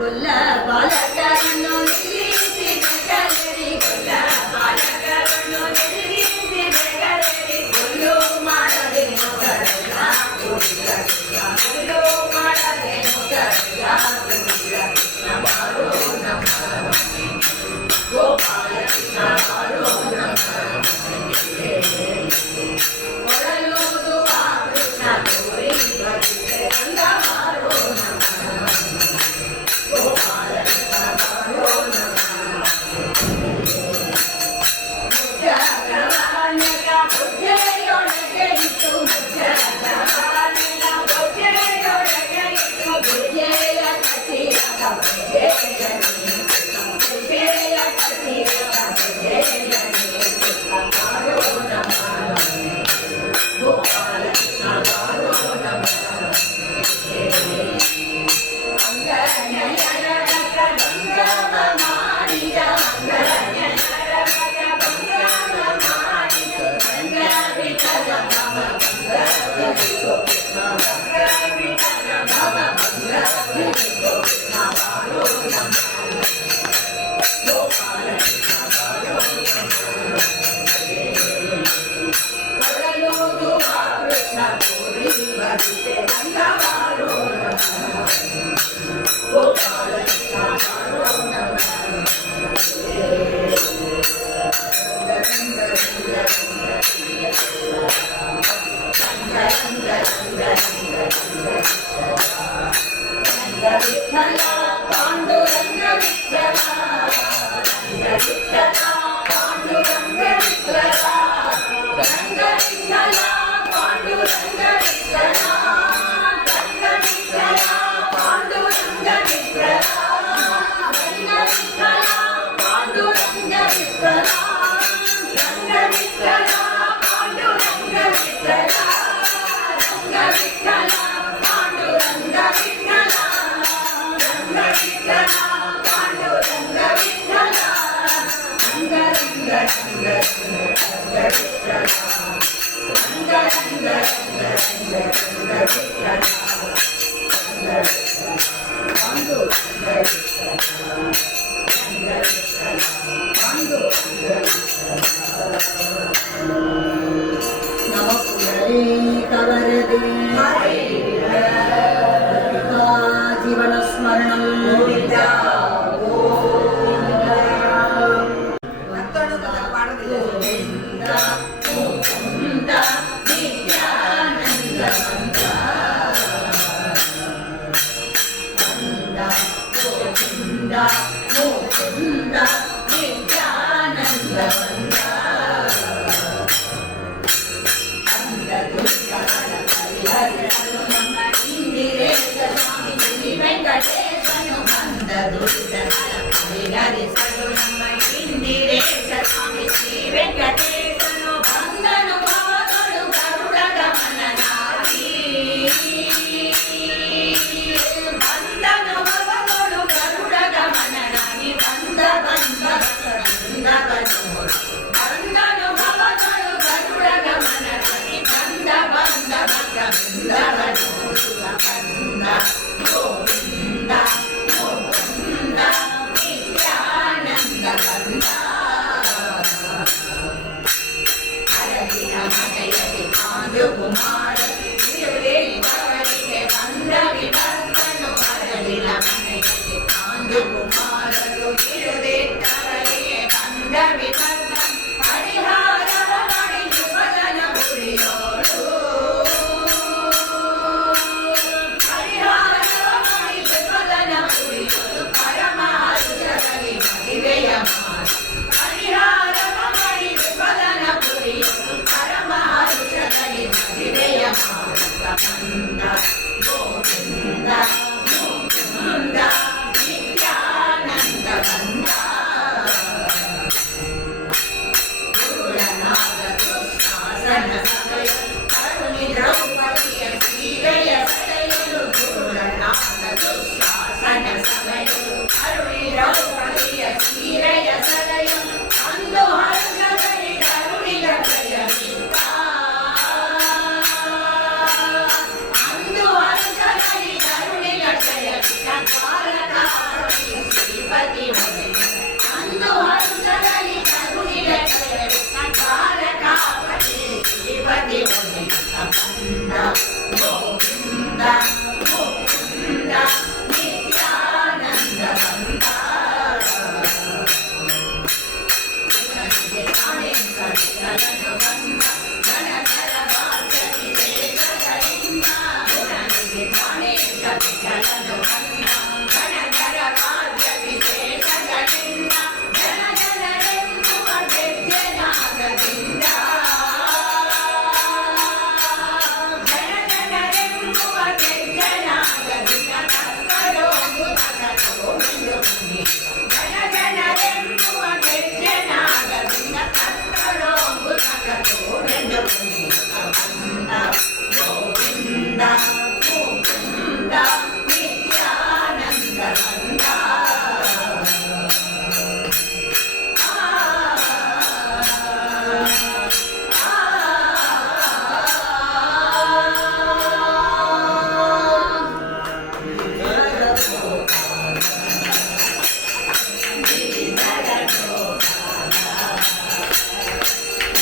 ಗೊಲ್ಲ ಬಾಲಕರನ್ನು ನಿಲ್ಲಿಸಿ ಬೆಗಲಿರಿ ಗೊಲ್ಲ ಬಾಲಕರನ್ನು ನಿಲ್ಲಿಸಿ ಬೆಗಲಿರಿ ಗೊಲ್ಲು ಮಾಡದೇನು ಕರಲ್ಲ ಕೂಡಿಲ್ಲ ಕೃಷ್ಣ ಗೊಲ್ಲು ಮಾಡದೇನು ಕರಲ್ಲ ಕೂಡಿಲ್ಲ ಕೃಷ್ಣ ಬಾರೋ ನಮ್ಮ ಗೋಪಾಲ ಕೃಷ್ಣ ಬಾರೋ ನಮ್ಮ ಕೊಡಲೂದು ಆ ಕೃಷ್ಣ ತೋರಿ ಬರುತ್ತೆ ರಂಗ ಬಾರೋ ನಮ್ಮ Ranga, Ranga, Ranga, Ranga, Ranga, Ranga, ಕಂದ ಗೋವಿಂದ ಮುಕುಂದ ನಿತ್ಯಾನಂದ ಕಂದ ಹರಗಿನ ಮನೆಯಲ್ಲಿ ಕಾಂದು ಕುಮಾರ ಇರುವೆಯವರಿಗೆ ಬಂದ ವಿಭಕ್ತನು ಹರಗಿನ ಮನೆಯಲ್ಲಿ ಕಾಂದು ಕುಮಾರರು ಇರುವೆಯವರಿಗೆ ಬಂದ ವಿಭಕ್ತ ಪರಿಹಾರವ ಮಾಡಿದು ಬದನ ಗುರಿಯೋಳು ಪರಿಹಾರವ ಮಾಡಿದು ಬದನ ಗುರಿಯೋಳು ಪರಮಹಂಸರಲ್ಲಿ ಮದುವೆಯ ಮಾಡು ಪರಿಹಾರವ ಮಾಡಿದು ಬದನ ಗುರಿಯೋಳು ಪರಮಹಂಸರಲ್ಲಿ ಮದುವೆಯ ಮಾಡುತ್ತ ಕಂದ ಗೋವಿಂದ ಮುಕುಂದ ನಿತ್ಯಾನಂದ ಕಂದ ದುರ್ಗನಾದ ದುಃಶಾಸನ ಸಭೆಯ ಕರುಣಿ ದ್ರೌಪದಿಯ ಸೀರೆಯ ಸೆಳೆಯಲು ದುರ್ಗನಾದ ದುಃಶಾಸನ ಸಭೆಯಲು ಕರುಣಿ ದ್ರೌಪದಿಯ ಸೀರೆಯ ಸೆಳೆಯಲು ಅಂದು ಹರ್ಷದಲ್ಲಿ ಕರುಣಿಯ ಜಯವಿತ್ತ ಅಂದು ಹರ್ಷದಲ್ಲಿ ಕರುಣಿಯ ಜಯವಿತ್ತ ಕಾಲಕಾರವಿ ಶ್ರೀಪತಿ ಒಡೆಯ ಅಂದು ಹರ್ಷದಲ್ಲಿ ಕರುಣಿಯ ಜಯವಿತ್ತ ಕಾಲಕಾಪತಿ ಶ್ರೀಪತಿ ಒಡೆಯ ಕಂದ ಗೋವಿಂದ ಮುಕುಂದ ನಿತ್ಯಾನಂದ ಕಂದ ಗುಣನಿಗೆ ತಾನೇ ಸರಿಗಳನ್ನು ಬಂದ ಜನಕರ ವಾಚಿ ದೇಶಗಳಿಂದ ಗುಣನಿಗೆ ತಾನೇ ಸರಿಗಳನ್ನು ಬಂದ ಜನಕರ ವಾಚ್ಯ ವಿಶೇಷಗಳಿಂದ ಜನ ಜನರೆಂಬುವ ಗೆಜ್ಜೆನಾದದಿಂದ ಜನ ಜನರೆಂಬುವ ಗೆಜ್ಜೆನಾದದಿಂದ ಕಕ್ಕಡೋಗು ತಗಡೋಗಿಲು ಮುನಿ ಜನ ಜನರೆಂಬುವ ಗೆಜ್ಜೆನಾದದಿಂದ ಕಕ್ಕಡೋಗು ತಗಡೋಗಿಲು ಮುನಿ ಕಂದ ಗೋವಿಂದ ಮುಕುಂದ ನಿತ್ಯಾನಂದ ಕಂದ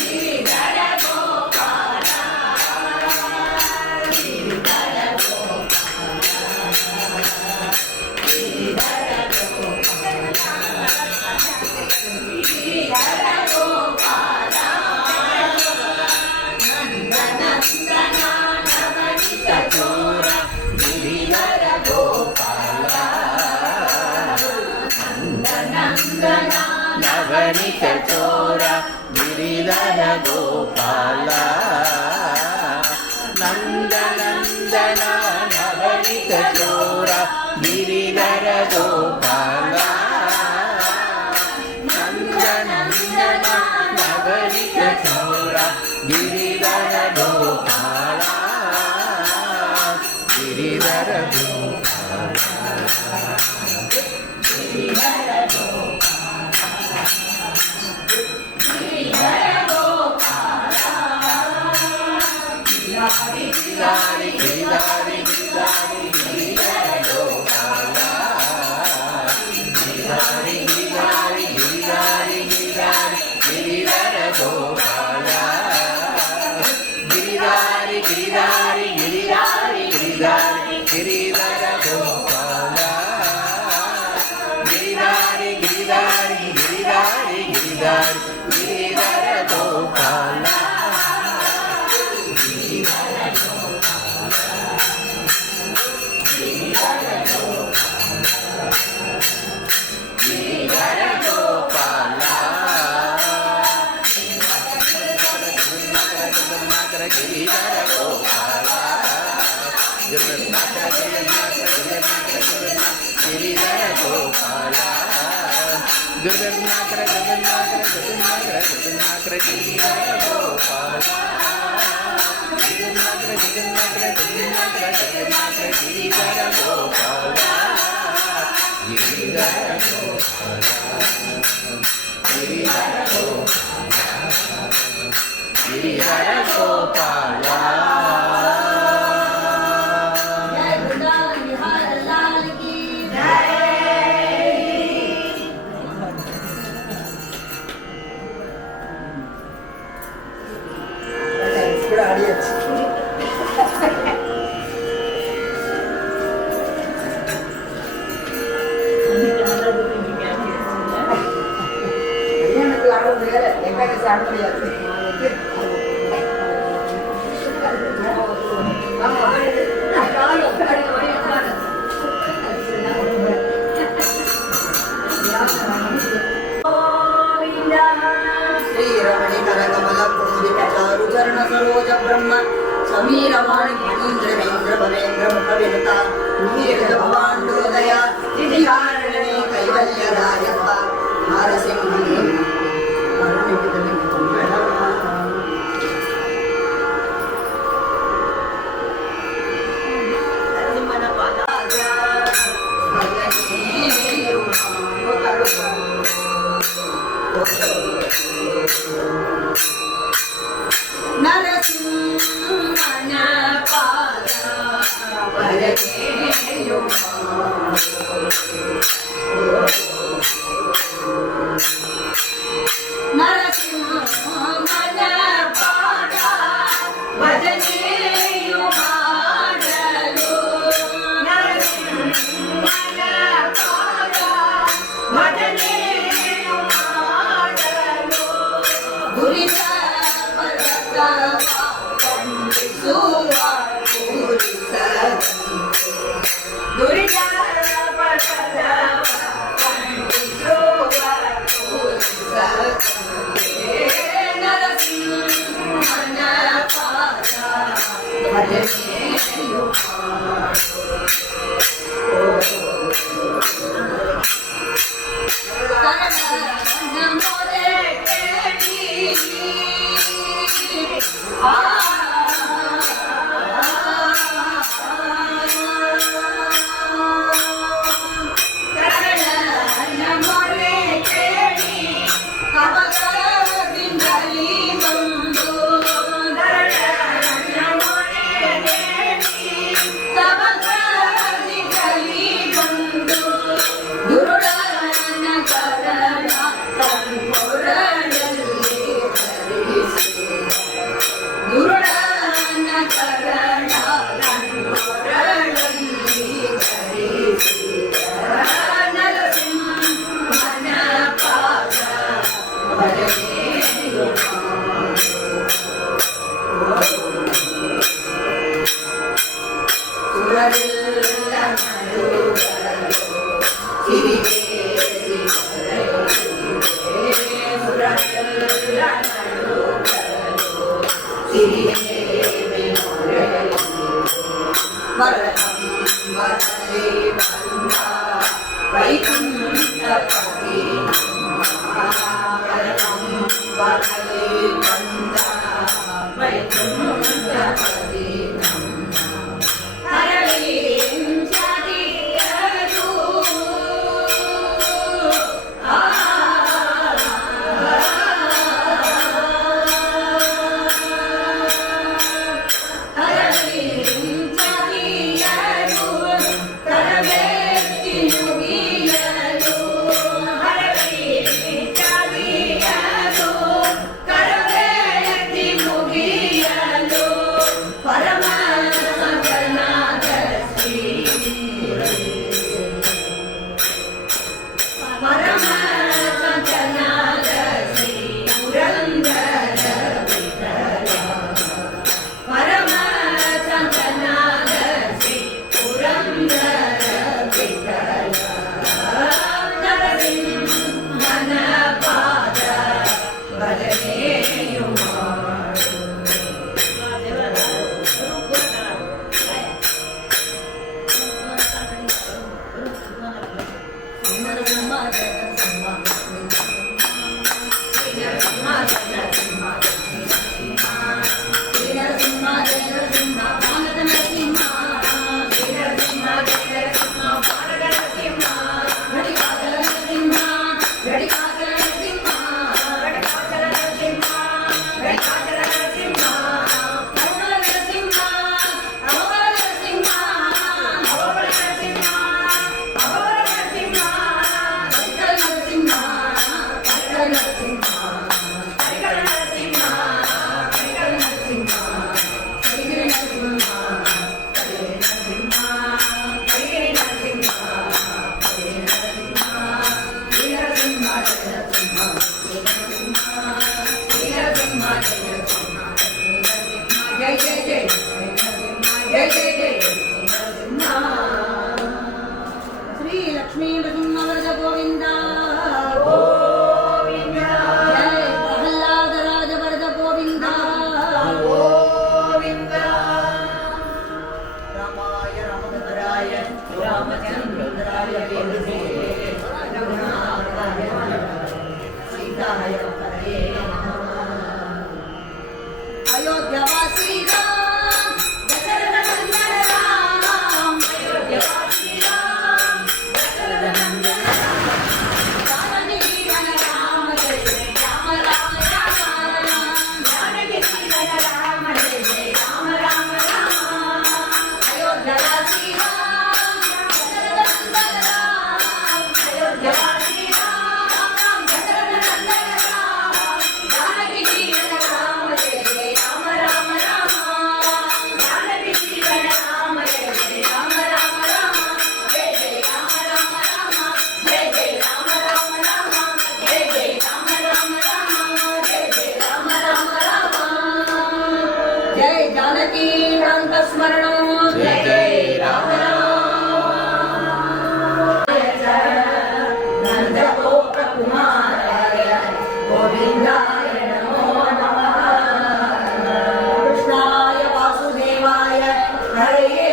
ಗಿರಿಧರ ಗೋಪಾಲ ಗಿರಿಧರ ಗೋಪಾಲ ಗಿರಿಧರ ಗಿರಿಧರ ಗೋಪಾಲ ನಂದನಂದನ ನವನಿತ ಚೋರ ಗಿರಿಧರ ಗೋಪಾಲ ನಂದನಂದನ ನವನಿತ ಚೋರ ಗಿರಿಧರ ಗೋಪಾಲ ನಂದನಂದನ ನವನಿತ ಚೋರ ಗಿರಿಧರ ಗೋಪಾಲ ನಂದನಂದನ ನವನಿತ ಚೋರ ಗಿರಿಧರ ಗೋಪಾಲ ಗಿರಿಧರ ಗೋಪಾಲ ಗಿರಿಧರ ಗಿರಿಧರ ಗೋಪಾಲ ಗಿರಿಧಾರಿ ಗಿರಿಧಾರಿ ಗಿರಿಧಾರಿ ಗಿರಿಧಾರಿ ಗಿರಿಧರ ಗೋಪಾಲ ಗಿರಿಧಾರಿ ಗಿರಿಧಾರಿ ಗಿರಿಧಾರಿ ಗಿರಿಧಾರಿ ಗಿರಿಧರ ಗೋಪಾಲ ಗಿರಿಧಾರಿ ಗಿರಿಧಾರಿ ಗಿರಿಧಾರಿ ಗಿರಿಧಾರಿ ಗಿರಿಧರ ಗೋಪಾಲ ಗಿರಿಧಾರಿ ಗಿರಿಧಾರಿ ಗಿರಿಧಾರಿ ಗಿರಿಧಾರಿ ಗಿರಿಧರ ಗೋಪಾಲ ಗಿರಿಧರ ಗೋಪಾಲ ಜಗನ್ನಾಥರ ಗಿರಿಧರ ಗೋಪಾಲ ಜಗನ್ನಾಥರ ಗಿರಿಧರ ಗೋಪಾಲ ಜಗನ್ನಾಥರ ಗಿರಿಧರ ಗೋಪಾಲ ಜಗನ್ನಾಥರ ಗಿರಿಧರ ಗೋಪಾಲ ಗಿರಿಧರ ಗೋಪಾಲ ಗಿರಿಧರ ಗೋಪಾಲ ಗಿರಿಧರ ಗೋಪಾಲ ಶ್ರೀರಮಣಿಕರ ಕಮಲ ಪೂಜಿತ ಚಾರು ಚರಣ ಸರೋಜ ಬ್ರಹ್ಮ ಸಮೀರ ವಾಣಿ ಫಣೀಂದ್ರವೇಂದ್ರ ಭವೇಂದ್ರ ಮುಖ ವಿನುತ ನೀರಜ ಭವಾಂಡೋದಯ ತಿಥಿ ಕಾರಣನೇ ಕೈವಲ್ಯ ರಾಯಪ್ಪ ನರಸಿಂಹ ನರಸಿಂಹನ ಪಾದ ನರಸಿಂಹನ ಪಾದ ಭಜನೆಯು ನರಸಿಂಹನ ಪಾದ ಭಜನೆಯು ಮಾಡಲು ನರಸಿಂಹನ ಪಾದ ಭಜನೆಯು ಮಾಡಲು ಗುರಿತ ಖಂಡಿಸುವ ನರಸಿಂಹನ ಪಾದ ಭಜನೆಯು ಕರಣ ಮೊರೆ ಕೇಳಿ ಕರಣ ಮೊರೆ ಕೇಳಿ ಕಮಲದಿಂದಲೀ ಬಂದು ಕರಣ ಮೊರೆ ಕೇಳಿ ಕಮಲದಿಂದಲೀ ಬಂದು ದುರುಳನ ಕರಣ ತನ್ಪೊರಳಲ್ಲಿ ಧರಿಸಿ ದುರುಳನ ಕರಣ ತನ್ಪೊರಳಲ್ಲಿ ಧರಿಸಿ ನರಸಿಂಹನ ಪಾದ ಭಜನೆಯು ಸುರರೆಲ್ಲ ನಡುಗಲು ಸಿರಿಗೇರಿ ಸುರರೆಲ್ಲ ನಡುಗಲು ಸಿರಿಗೇರಿ ವರಹಂಬರಲಿ ಬಂದ ವೈಕುಂಠಪತಿ ವರಹಂಬರಲಿ ಬಂದ ವೈಕುಂಠಪತಿ ಹರಳಿ ಚರಿಯರು ಹರಳಿ ಚರಿಯರು ಕರವೇತ್ತಿ ಮುಗಿಯಲು ಹರಳಿ ಚರಿಯರು ಕರವೇತ್ತಿ ಮುಗಿಯಲು ಪರಮ स्मरणं जय जय राम नन्दगोपकुमाराय गोविन्दाय नमो नमः कृष्णाय वासुदेवाय हरये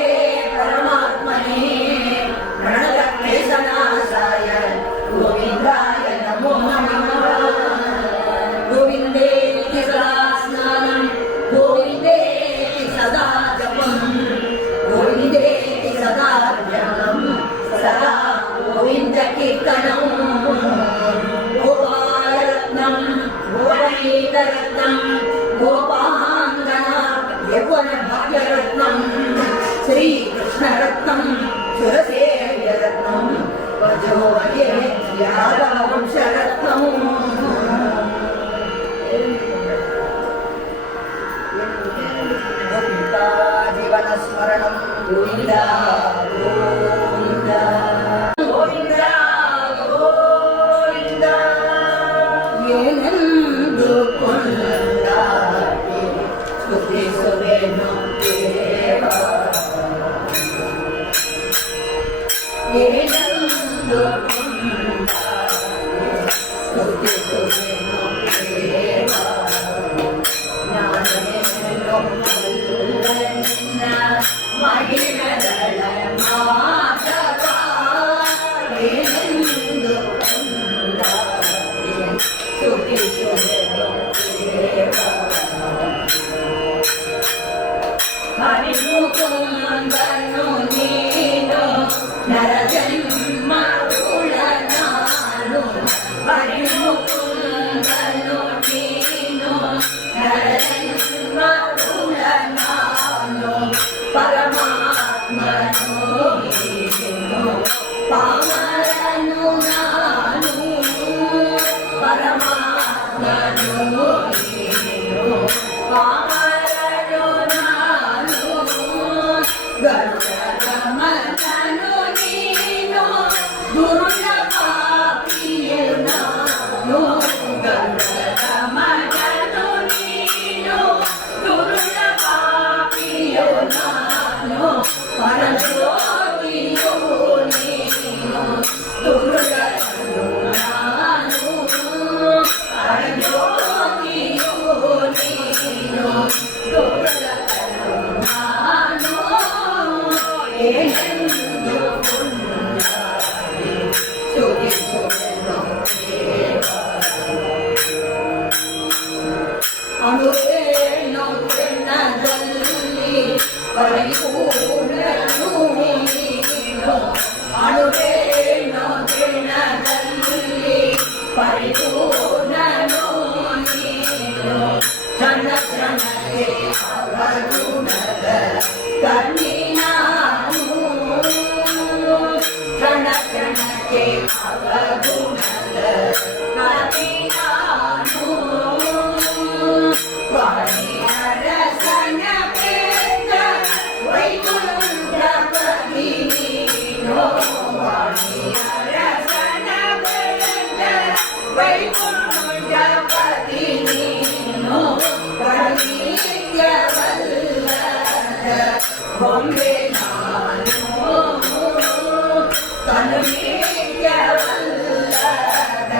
परमात्मने प्रणतक्लेशनाशाय गोविन्दाय नमो नमः गोविन्देति सदा स्नानं गोविन्देति सदा जपं गोविन्देति सदा ध्यानं सदा गोविन्दकीर्तनं गोपालरत्नं गोपनीतरत्नं गोपाङ्गना यौवनभाग्यरत्नं श्रीकृष्णरत्नं सुरसेव्यरत्नं वजोवये यादवंशरत्नं जीवनस्मरणं गोविन्दा गोविन्दा गोविन्दा गोविन्दा ಏನೆಂದು ಕೊಂಡಾಡಿ ಸ್ತುತಿಸುವೆನು ದೇವ ಏನೆಂದು ಕೊಂಡಾಡಿ ಸ್ತುತಿಸುವೆನು ದೇವ ನಾನೇನು ನಿನ್ನ ಮಹಿಮೆಗಳ ಮಾತವ ಏನೆಂದು ಕೊಂಡಾಡಿ ಸ್ತುತಿಸುವೆನು ದೇವ ಹರಿಮುಕುಂದನು ನೀನು ನರಜನ್ಮವುಳ ನಾನು ಹರಿಮುಕುಂದನು ನೀನು ನರಜನ್ಮವುಳ ನಾನು ಪರಮಾತ್ಮನು ನೀನು ಪಾಮರನು ನಾನು ಪರಮಾತ್ಮನು ನೀನು ಪಾಮರನು ನಾನು ಗರುಡಗಮನನು ನೀನು ದುರುಳ ಪಾಪಿಯು ನಾನು ಗರುಡಗಮನನು ನೀನು ದುರುಳ ಪಾಪಿಯು ನಾನು ಪರಜ್ಯೋತಿಯು ನೀನು ದುರುಳನು ನಾನು ಪರಜ್ಯೋತಿಯು ನೀನು ದುರುಳನು ನಾನು ಏನೆಂದು ಕೊಂಡಾಡಿ ಸ್ತುತಿಸುವೆನು ದೇವ ಅನುರೇಣು ಕಿರಣದಲ್ಲಿ ಪರಿಪೂರ್ಣನು ನೀನು ಅನುರೇಣು ಕಿರಣದಲ್ಲಿ ಪರಿಪೂರ್ಣನು ನೀನು ಸಣ್ಣ ಸಣ್ಣಗೆ ಅವಗುಣದ ಕಣ್ಣಿನಾನು ಸಣ್ಣ ಸಣ್ಣಗೆ ಅವಗುಣದ ಕಣ್ಣಿನಾನು ವಾಣಿಯರಸನ ಪ್ರೇತ ವೈಕುಂಠಪತಿ ನೀನು ವಾಣಿಯರಸನ ಪ್ರೇತ ವೈಕುಂಠಪತಿ ನೀನು ಪರಿತ್ಯವಲ್ಲದ ಬೊಂಬೆ ನಾನು ತನುತ್ಯವಲ್ಲದ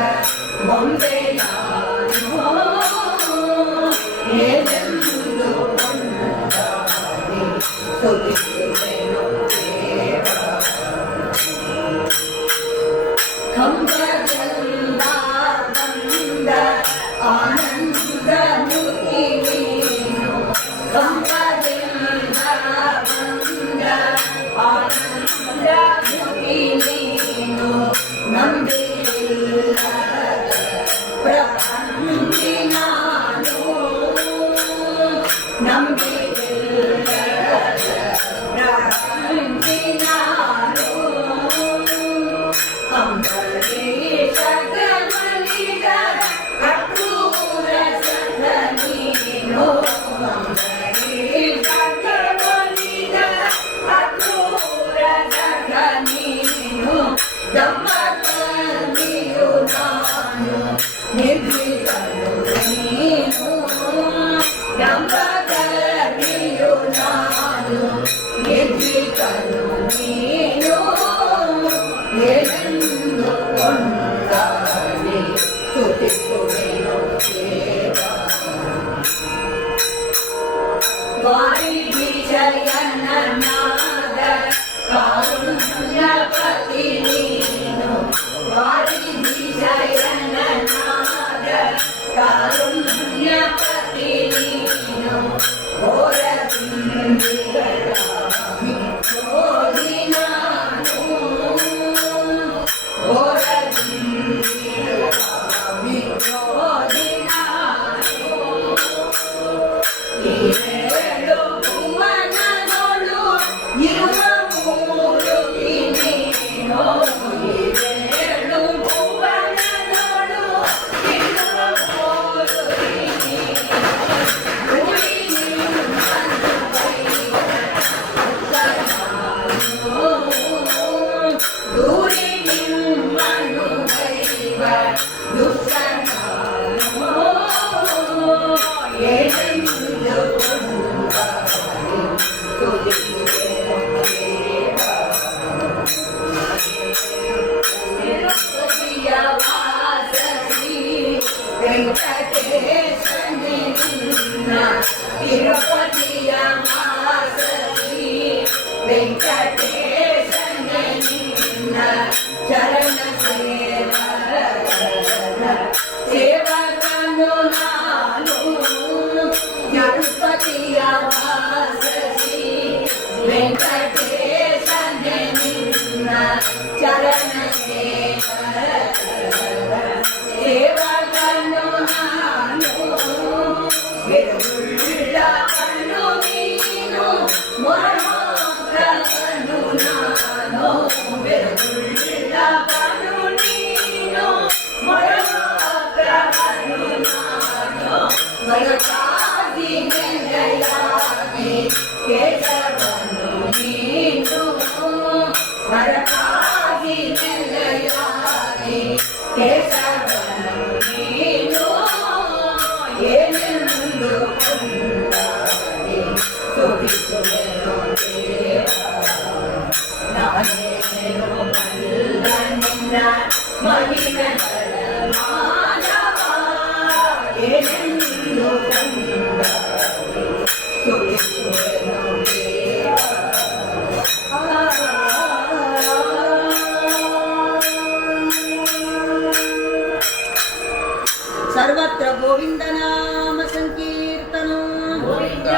ಬೊಂಬೆ ನಾನು ಏನೆಂದು ಕೊಂಡಾಡಿ ಸ್ತುತಿಸುವೆನು ದೇವ ಕಂಬದಿಂದ ಬಂದ ಆನಂದ ಮುಖಿ ನೀನು ಕಂಬದಿಂದ ಬಂದ ಆನಂದ ಮುಖಿ ನೀನು ನಂಬಿಲ್ಲದ ಪ್ರಪಂಚಿ ನಾನು ನಂಬಿಲ್ಲದ ಪ್ರಪಂಚಿ ದಂಪಕರ್ಮಿಯು ನಾನು ನಿರ್ಭೀತನು ನೀನು ದಂಪಕರ್ಮಿಯು ನಾನು ನಿರ್ಭೀತನು ನೀನು ಏನೆಂದು ಕೊಂಡಾಡಿ ಸ್ತುತಿಸುವೆನು ದೇವ ವಾರಿಧಿಶಯನನಾದ ಕಾರುಣ್ಯಪತಿ ನೀನು ವಾರಿಧಿಶಯನನಾದ ಕಾರುಣ್ಯಪತಿ ನೀನು ಘೋರ ದಿಂಡಿಗಳ ವಿಕ್ರೋಧಿ ನಾನು ಘೋರ ದಿಂಡಿಗಳ ವಿಕ್ರೋಧಿ ನಾನು ಏಳು ಭುವನಗಳು ಇರುವ ಮೂರುತಿ ನೀನು ಏಳು ಭುವನಗಳು ಇರುವ ಮೂರುತಿ ನೀನು ಗುಡಿ ನಿಮ್ಮನ್ನು ಗುಡಿ ನಿಮ್ಮನ್ನು ದೈವ ದುಷ್ಟನಾನು ಏನೆಂದು ಕೊಂಡಾಡಿ ಸ್ತುತಿಸುವೆನು ದೇವ ತಿರುಪತಿಯ ವಾಸಸಿ ವೆಂಕಟೇಶನೇ ನಿನ್ನ ತಿರುಪತಿಯ ವಾಸಸಿ ವೆಂಕಟೇಶನೇ ನಿನ್ನ ಚರಣ ಸೇವಕನು ನಾನು ತಿರುಪತಿಯ ವಾಸಸಿ ವೆಂಕಟೇಶನೇ ನಿನ್ನ ಚರಣ ಸೇವಕನು ನಾನು ಬೆರುಳ್ಳ ಕಣ್ಣು ನೀನು ಮೊರಮಾಗ್ರಹನು ನಾನು ಬೆರುಳ್ಳ ಕಣ್ಣು ನೀನು ಮೊರಮಾಗ್ರಹನು ನಾನು ಮರಕಾಗಿ ನೆಲೆಯಾಗಿ ಕೇಶವನು ನೀನು ಮರಕಾಗಿ ನೆಲೆಯಾಗಿ ಕೇಶವನು ನೀನು ಏನೆಂದು ಕೊಂಡಾಡಿ ಸ್ತುತಿಸುವೆನು ದೇವ ನಾನೇನು ಬಲ್ಲ ನಿನ್ನ ಮಹಿಮೆಗಳ ಮಾನವ ಏನೆಂದು ಕೊಂಡಾಡಿ ಸ್ತುತಿಸುವೆನು ದೇವ ಸರ್ವತ್ರ ಗೋವಿಂದ ನಾಮ ಸಂಕೀರ್ತನ ಗೋವಿಂದ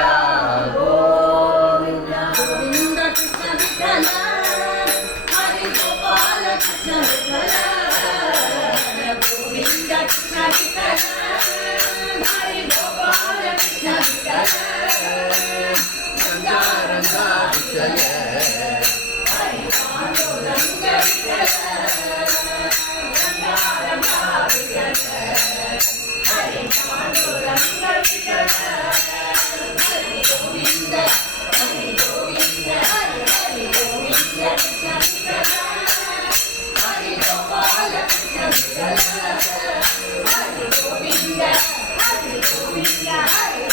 ಗೋವಿಂದ ಗೋವಿಂದ ಕೃಷ್ಣ ವಿಠಲ ಹರಿ ಗೋಪಾಲ ಕೃಷ್ಣ ವಿಠಲ ಗೋವಿಂದ ಕೃಷ್ಣ ವಿಠಲ ಹರಿ ಗೋಪಾಲ ಕೃಷ್ಣ ವಿಠಲ ರಂಗ ವಿಠಲ ಹರಿ ಪಾಂಡುರಂಗ ವಿಠಲ ರಂಗ ವಿಠಲ ಹರಿ ಪಾಂಡುರಂಗ ವಿಠಲ ಹರಿ ಗೋವಿಂದ ಹರಿ ಗೋವಿಂದ ಹರಿ ಗೋವಿಂದ ಕೃಷ್ಣ ವಿಠಲ ಹರಿ ಗೋಪಾಲ ಕೃಷ್ಣ ವಿಠಲ ಹರಿ ಗೋವಿಂದ ಹರಿ ಗೋವಿಂದ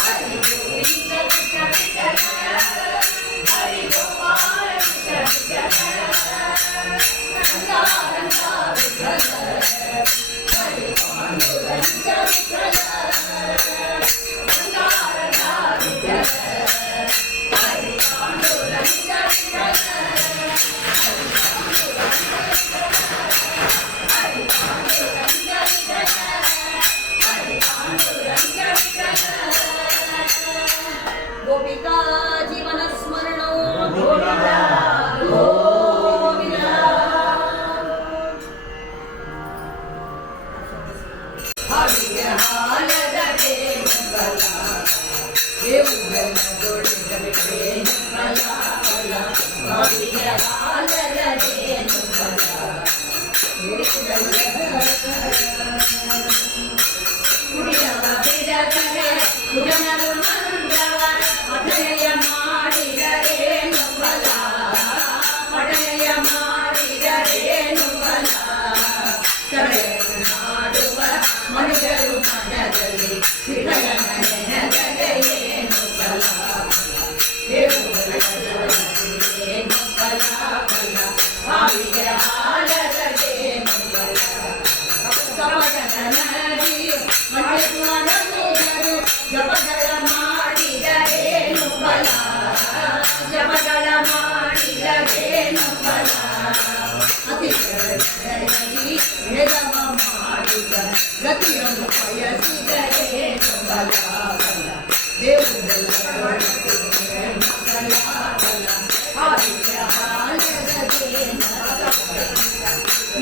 ಹರಿ ಗೋವಿಂದ ಕೃಷ್ಣ ವಿಠಲ ಹರಿ ಗೋಪಾಲ ಕೃಷ್ಣ ವಿಠಲ ರಂಗ ವಿಠಲ ಹರಿ ಪಾಂಡುರಂಗ ವಿಠಲ ರಂಗ ವಿಠಲ ಹರಿ ಪಾಂಡುರಂಗ ವಿಠಲ ಹರಿ ಪಾಂಡುರಂಗ ವಿಠಲ ಹರಿ ಪಾಂಡುರಂಗ ವಿಠಲ ಗೋಪಿಕಾ ಜೀವನ ಸ್ಮರಣೋ ಗೋವಿಂದ ಗೋವಿಂದ ಹಾವಿಗೆ ಹಾಲದ ಜೇನುಬಲ ಕಪಟದ ನದಿ ಮಂಡಿಸುವನರು ಜಪಗಳ ಮಾಡಿದರೇನು ಫಲ ಜಪಗಳ ಮಾಡಿದರೇನು ಫಲ ಅತಿ ಭೇದವ ಮಾಡಿದ ಗತಿಯನ್ನು ಬಯಸಿದರೇನು ಫಲ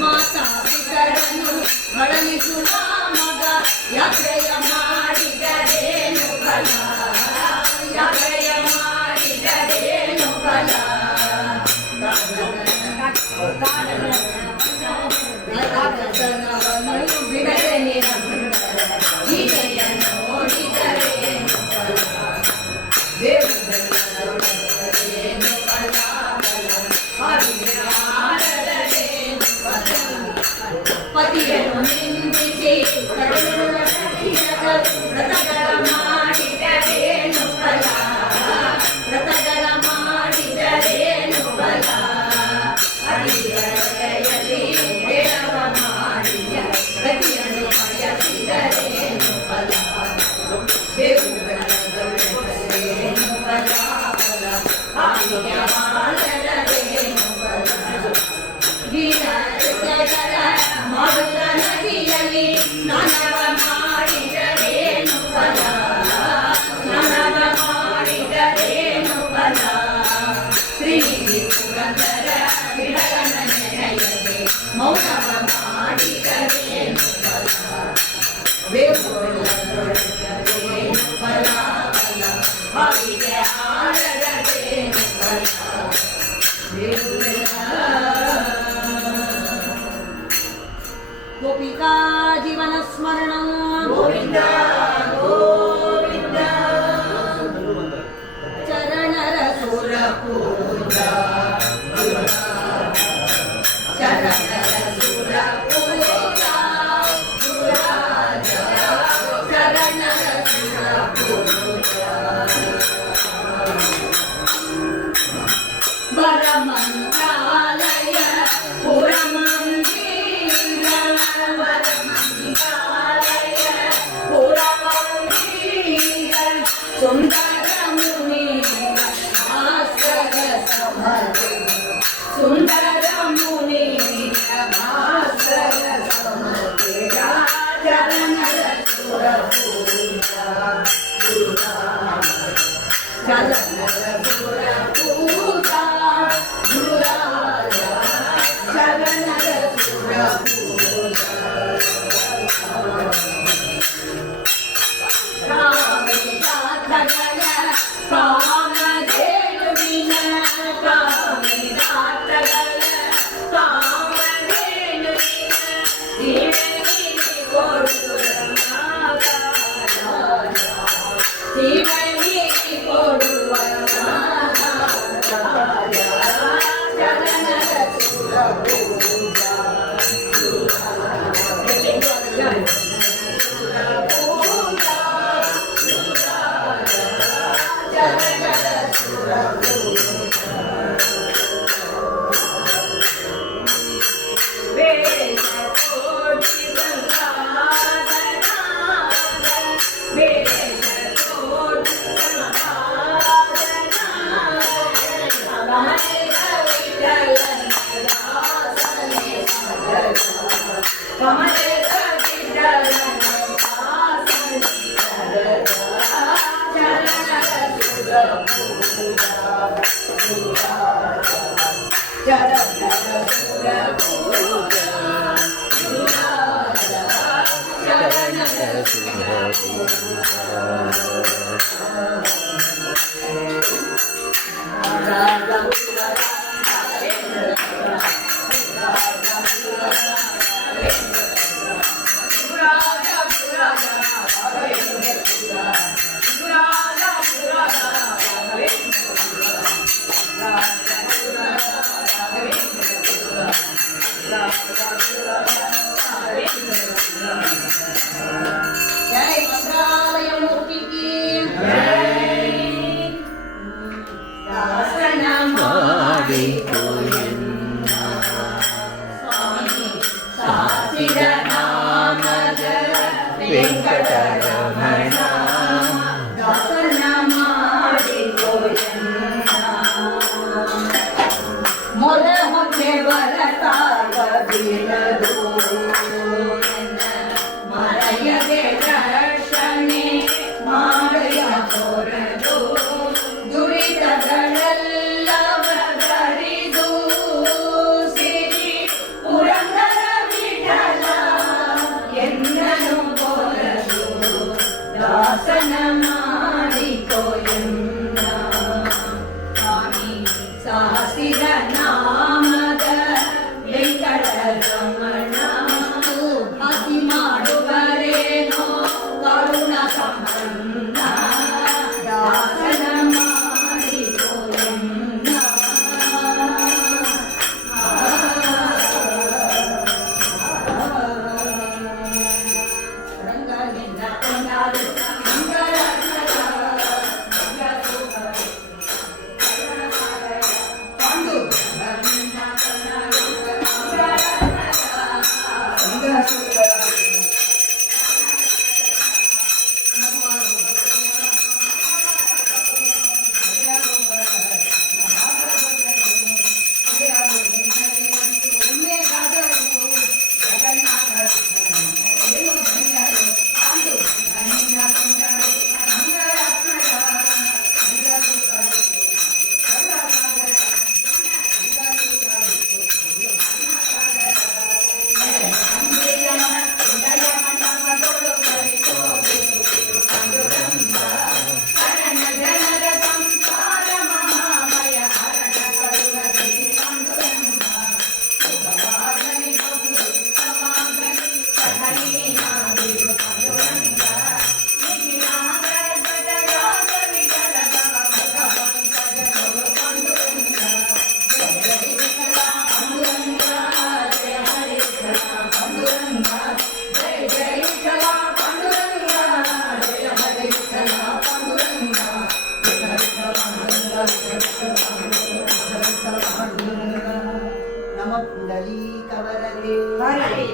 ಮಾತಾ ಪಿತರನ್ನು ಬಳಲಿಸುವ ಮಗ ಯಾತ್ರೆಯ ಮಾಡಿದರೇನು ಫಲ ಯಾತ್ರೆಯ ಮಾಡಿದರೇನು ಫಲ ಬಿಡದೆ ಗೀತೆಯ ನೋಡಿದರೇನು ಫಲ ದೇವರೇನು ಫಲ ಹಾರದರೇನು ಫಲ ಪತಿಯನ್ನು ನಿಂದಿಸಿ ವ್ರತಗಳ ಮಾಡಿದರೇನು ಫಲ ವ್ರತಗಳ ಮಾಡಿದರೇನು ಫಲ ಅಡಿಯಲ್ಲಿ ಬೇಡವ ಮಾಡಿದ ಗತಿಯನ್ನು ಬಯಸಿದರೇನು ಫಲ ದೇವರೇನು ಫಲ ಫಲ ಹಾವಿಗೆ ಹಾಲದರೇನು ಫಲ ಗೀತಗಳ ಮಾಡುತ್ತ ನದಿಯಲ್ಲಿ ಸ್ನಾನವ ಮಾಡಿದರೇನು ಫಲ ಸ್ನಾನವ ಮಾಡಿದರೇನು ಫಲ ಶ್ರೀನಿಧಿ ಪುರಂದರ ವಿಠಲನ ನೆನೆಯದೆ ಮೌನವ ಮಾಡಿದರೇನು ಫಲ ಬೇವುಳ್ಳದೊಡಗೇನು ಫಲ ಫಲ ಹಾವಿಗೆ ಹಾಲದರೇನು ಫಲ ಗೋಪಿಕಾ ಜೀವನ ಸ್ಮರಣ ಗೋವಿಂದ ಗೋವಿಂದ ಚರಣರ ಸುರ ಪೂಜ ಚರಣರ ಸುರ ಪೂಜ ಚರಣರ ಸುರ ಪೂಜ ಬರ ಮಂತ್ರಾಲಯ ಪುರ ಮಂದಿರ ಬರ ಮಂತ್ರಾಲಯ ಪುರ ಮಂದಿರ ಸುಂದರ ಮುನಿ ಭಾಸ್ಕರ ಸಮತೆ ಸುಂದರ ಮುನಿ ಭಾಸ್ಕರ ಸಮತೆ ಚರಣರ ಸುರ ಪೂಜಾ ಚರಣರ ಸುರ ಪೂಜಾ ಚರಣರ ಸುರ ಪೂಜಾ ಕಾಮಿದಾತಗಳ ಕಾಮಧೇನುವಿನ ಕಾಮಿದಾತಗಳ ಕಾಮಧೇನುವಿನ ಶಿವನಿಗೆ ಕೊಡುವ ಶಿವನಿಗೆ ಕೊಡುವ ಚರಣರ ಸುರ ಪೂಜಾ जय मंत्रालय मूर्ति की दासन मारी कोयन्ना ವೆಂಕಟರಮಣ ದಾಸನ ಮಾಡಿಕೋ ಎನ್ನ. ಮೊಲ ಹೊಟ್ಟೆ ಬರತಾಗ ಬೀಳದು ಮರೆಯದೆ ದರ್ಶನೆ ಮಾಡಯ ಹೊರದು ದುರಿತಗಳೆಲ್ಲ ಬದರಿದು ಸಿರಿ ಪುರಂದರ ವಿಠಲ ಎನ್ನನು ಕೊರದು ದಾಸನ ಮಾಡಿಕೋ ಎನ್ನ. ಸ್ವಾಮಿ ಸಾಸಿರ ನಾಮದ ವೆಂಕಟರಮಣ ಹಸಿ ಮಾಡುವರೇನೋ ಕರುಣ ಸಂಪನ್ನ ದಾಸನ ಮಾಡಿಕೋ ಎನ್ನ. ರಂಗನಿಂದ ಕೊಂಡಾಡುತ್ತ ನಮ ಪುಂಡಲೀಕವರದೆ ಹರೇ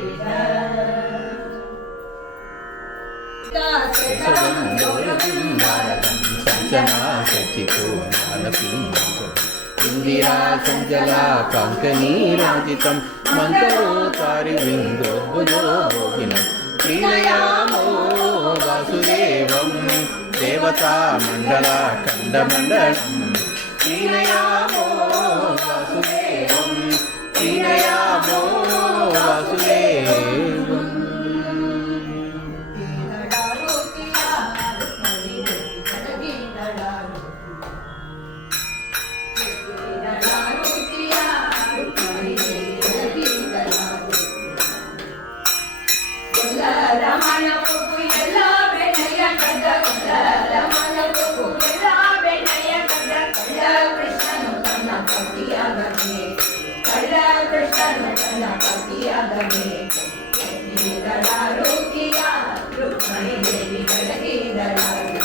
ಇಂದಿರಾ ಸಂಜಲಾ ಕಾಂಕನೀರಾಜಿತಂ ಮಂತ್ರೋತ್ತಾರಿ ವಿಂದೋದ್ಭುಜೋ ಭೋಗಿನಂ ಕ್ರೀಡಯಾಮೋ ವಾಸುದೇವಂ ದೇವತಾ ಮಂಡಲ ಖಂಡಮಂಡಲಂ ಕ್ರೀಡಯಾಮೋ ವಾಸುದೇವಂ ಕ್ರೀಡಯಾಮೋ ವಾಸುದೇವಂ. ರಮಣ ಪ್ರಭು ಎಲ್ಲ ಬೆಳೆಯ ಕದ ರಮಣ ಪ್ರಭು ಎಲ್ಲ ಬೆಳೆಯ ಕದ ಕಳ್ಳ ಕೃಷ್ಣನು ತನ್ನ ಪತಿಯಾಗದೆ ಕಳ್ಳ ಕೃಷ್ಣನು ತನ್ನ ಪತಿಯಾಗದೆ ರೋಗಿಯ ರುಕ್ಮಿಣಿ ದೇವಿ ಬೆಳಗಿದಳಾರು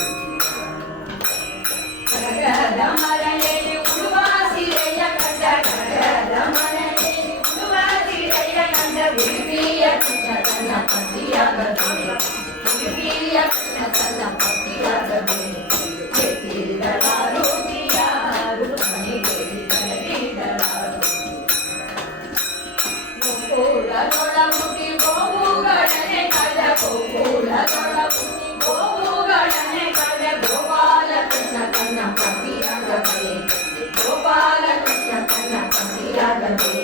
ಕಡದ ಮರಳೆಯಲ್ಲಿ ಉಡುವ ಸೀರೆಯ ಕಂಡ ಕಡದ ಮರಳೆಯಲ್ಲಿ ಉಡುವ ಸೀರೆಯ ಕಂಡ ಉಡುಪಿಯ ಕೃಷ್ಣ ತನ್ನ ಪತಿಯಾಗದೆ ಉಡುಪಿಯ ಕೃಷ್ಣ ತನ್ನ ಪತಿಯಾಗದೆ ರೋಗಿಯ ರುಕ್ಮಿಣಿ ದೇವಿ ಬೆಳಗಿದಳಾರು ಗೋಕುಲದೊಳಗುಡಿ ಗೋವುಗಳನೆ ಕಳ್ಳ ಗೋಕುಲದೊಳಗುಡಿ ಗೋವುಗಳನೆ ಕಳ್ಳ ಗೋಪಾಲ ಕೃಷ್ಣ ತನ್ನ ಪತಿಯಾಗದೆ ಗೋಪಾಲ ಕೃಷ್ಣ ತನ್ನ ಪತಿಯಾಗದೆ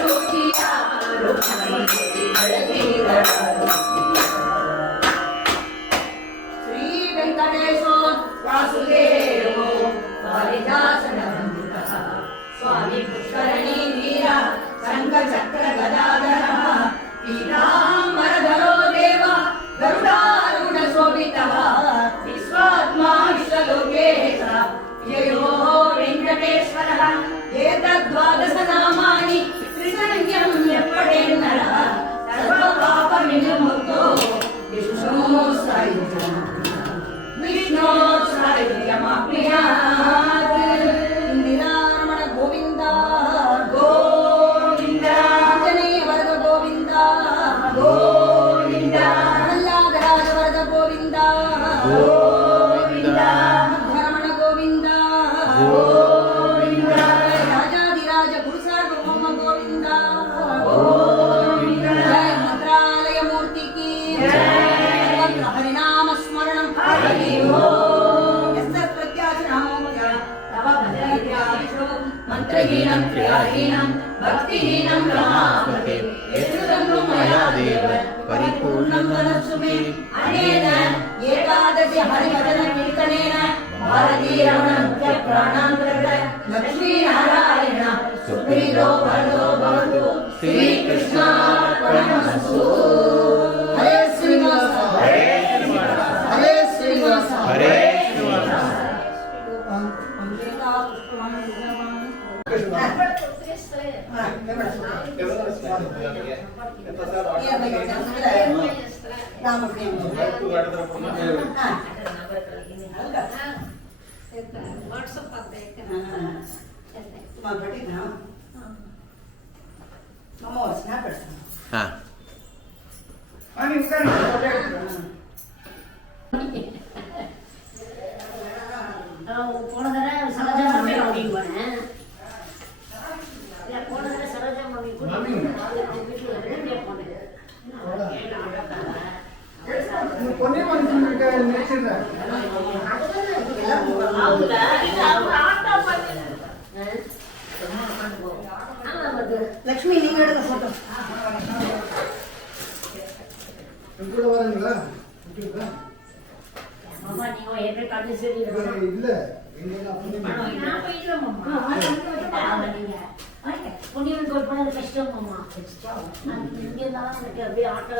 ರುಚಿಯ ರುಕ್ಮಿಣಿ ದೇವಿ ಬೆಳಗಿದಳಾರು ಶ್ರೀ ವೆಂಕಟೇಶೋ ವಾಸುದೇವೋ ಕಾಳಿದಾಸನ ವಂದಿತಃ ಸ್ವಾಮಿ ಪುಷ್ಕರಣಿ ತೀರ ಶಂಖ ಚಕ್ರ ಗದಾಧರ ಪೀತಾಂಬರಧರೋ ದೇವ ಗರುಡಾರೂಢ ಶೋಭಿತಃ ವಿಶ್ವಾತ್ಮ ವಿಶ್ವಲೋಕೇಶ ಯಯೋ ವೆಂಕಟೇಶ್ವರಃ ಏತದ್ವಾದಶ ನಾಮಾನಿ ತ್ರಿಸಂಖ್ಯಂ ಎಪ್ಪಡೇನ್ನರ ಸರ್ವ ಪಾಪ ವಿನಿರ್ಮುಕ್ತೋ ವಿಷ್ಣು ಸಾಯುಜ್ಯಂ ವಿಷ್ಣು ಸಾಯುಜ್ಯಮಾಪ್ನುಯಾತ್. ಇಂದಿರಾರಮಣ ಗೋವಿಂದ ಗೋವಿಂದ ಆಂಜನೇಯ ವರ್ಗ ಗೋವಿಂದ ಗೋವಿಂದ मंत्रहीनं क्रियाहीनं भक्तिहीनं रमापते यत्कृतं मया देव परिपूर्णं मनस्सु मे अनेन एकादश हरिभजन कीर्तनेन भारतीरमणं च प्राणान्तर्गत लक्ष्मीनारायण सुप्रीतो वरदो भवतु श्रीकृष्णार्पणमस्तु। हरे श्रीनिवास हरे श्रीनिवास हरे ವಾಟ್ಸಪ್ हाँ போன தடவை சரோஜா மாமி அப்படின்னு போனேன். போன தடவை சரோஜா மாமி கூட வீட்டுல போனேன். லக்ஷ்மி நீங்க எடுங்க போட்டோ. மாமா நீங்க ஏற்கனவே காட்டு சரி இல்ல நான் போயிடுறேன் மாமா. பொன்னியின் கோயில் போனது கஷ்டம் மாமா. இங்கே இருந்தாலும் எனக்கு அப்படியே ஆட்டோ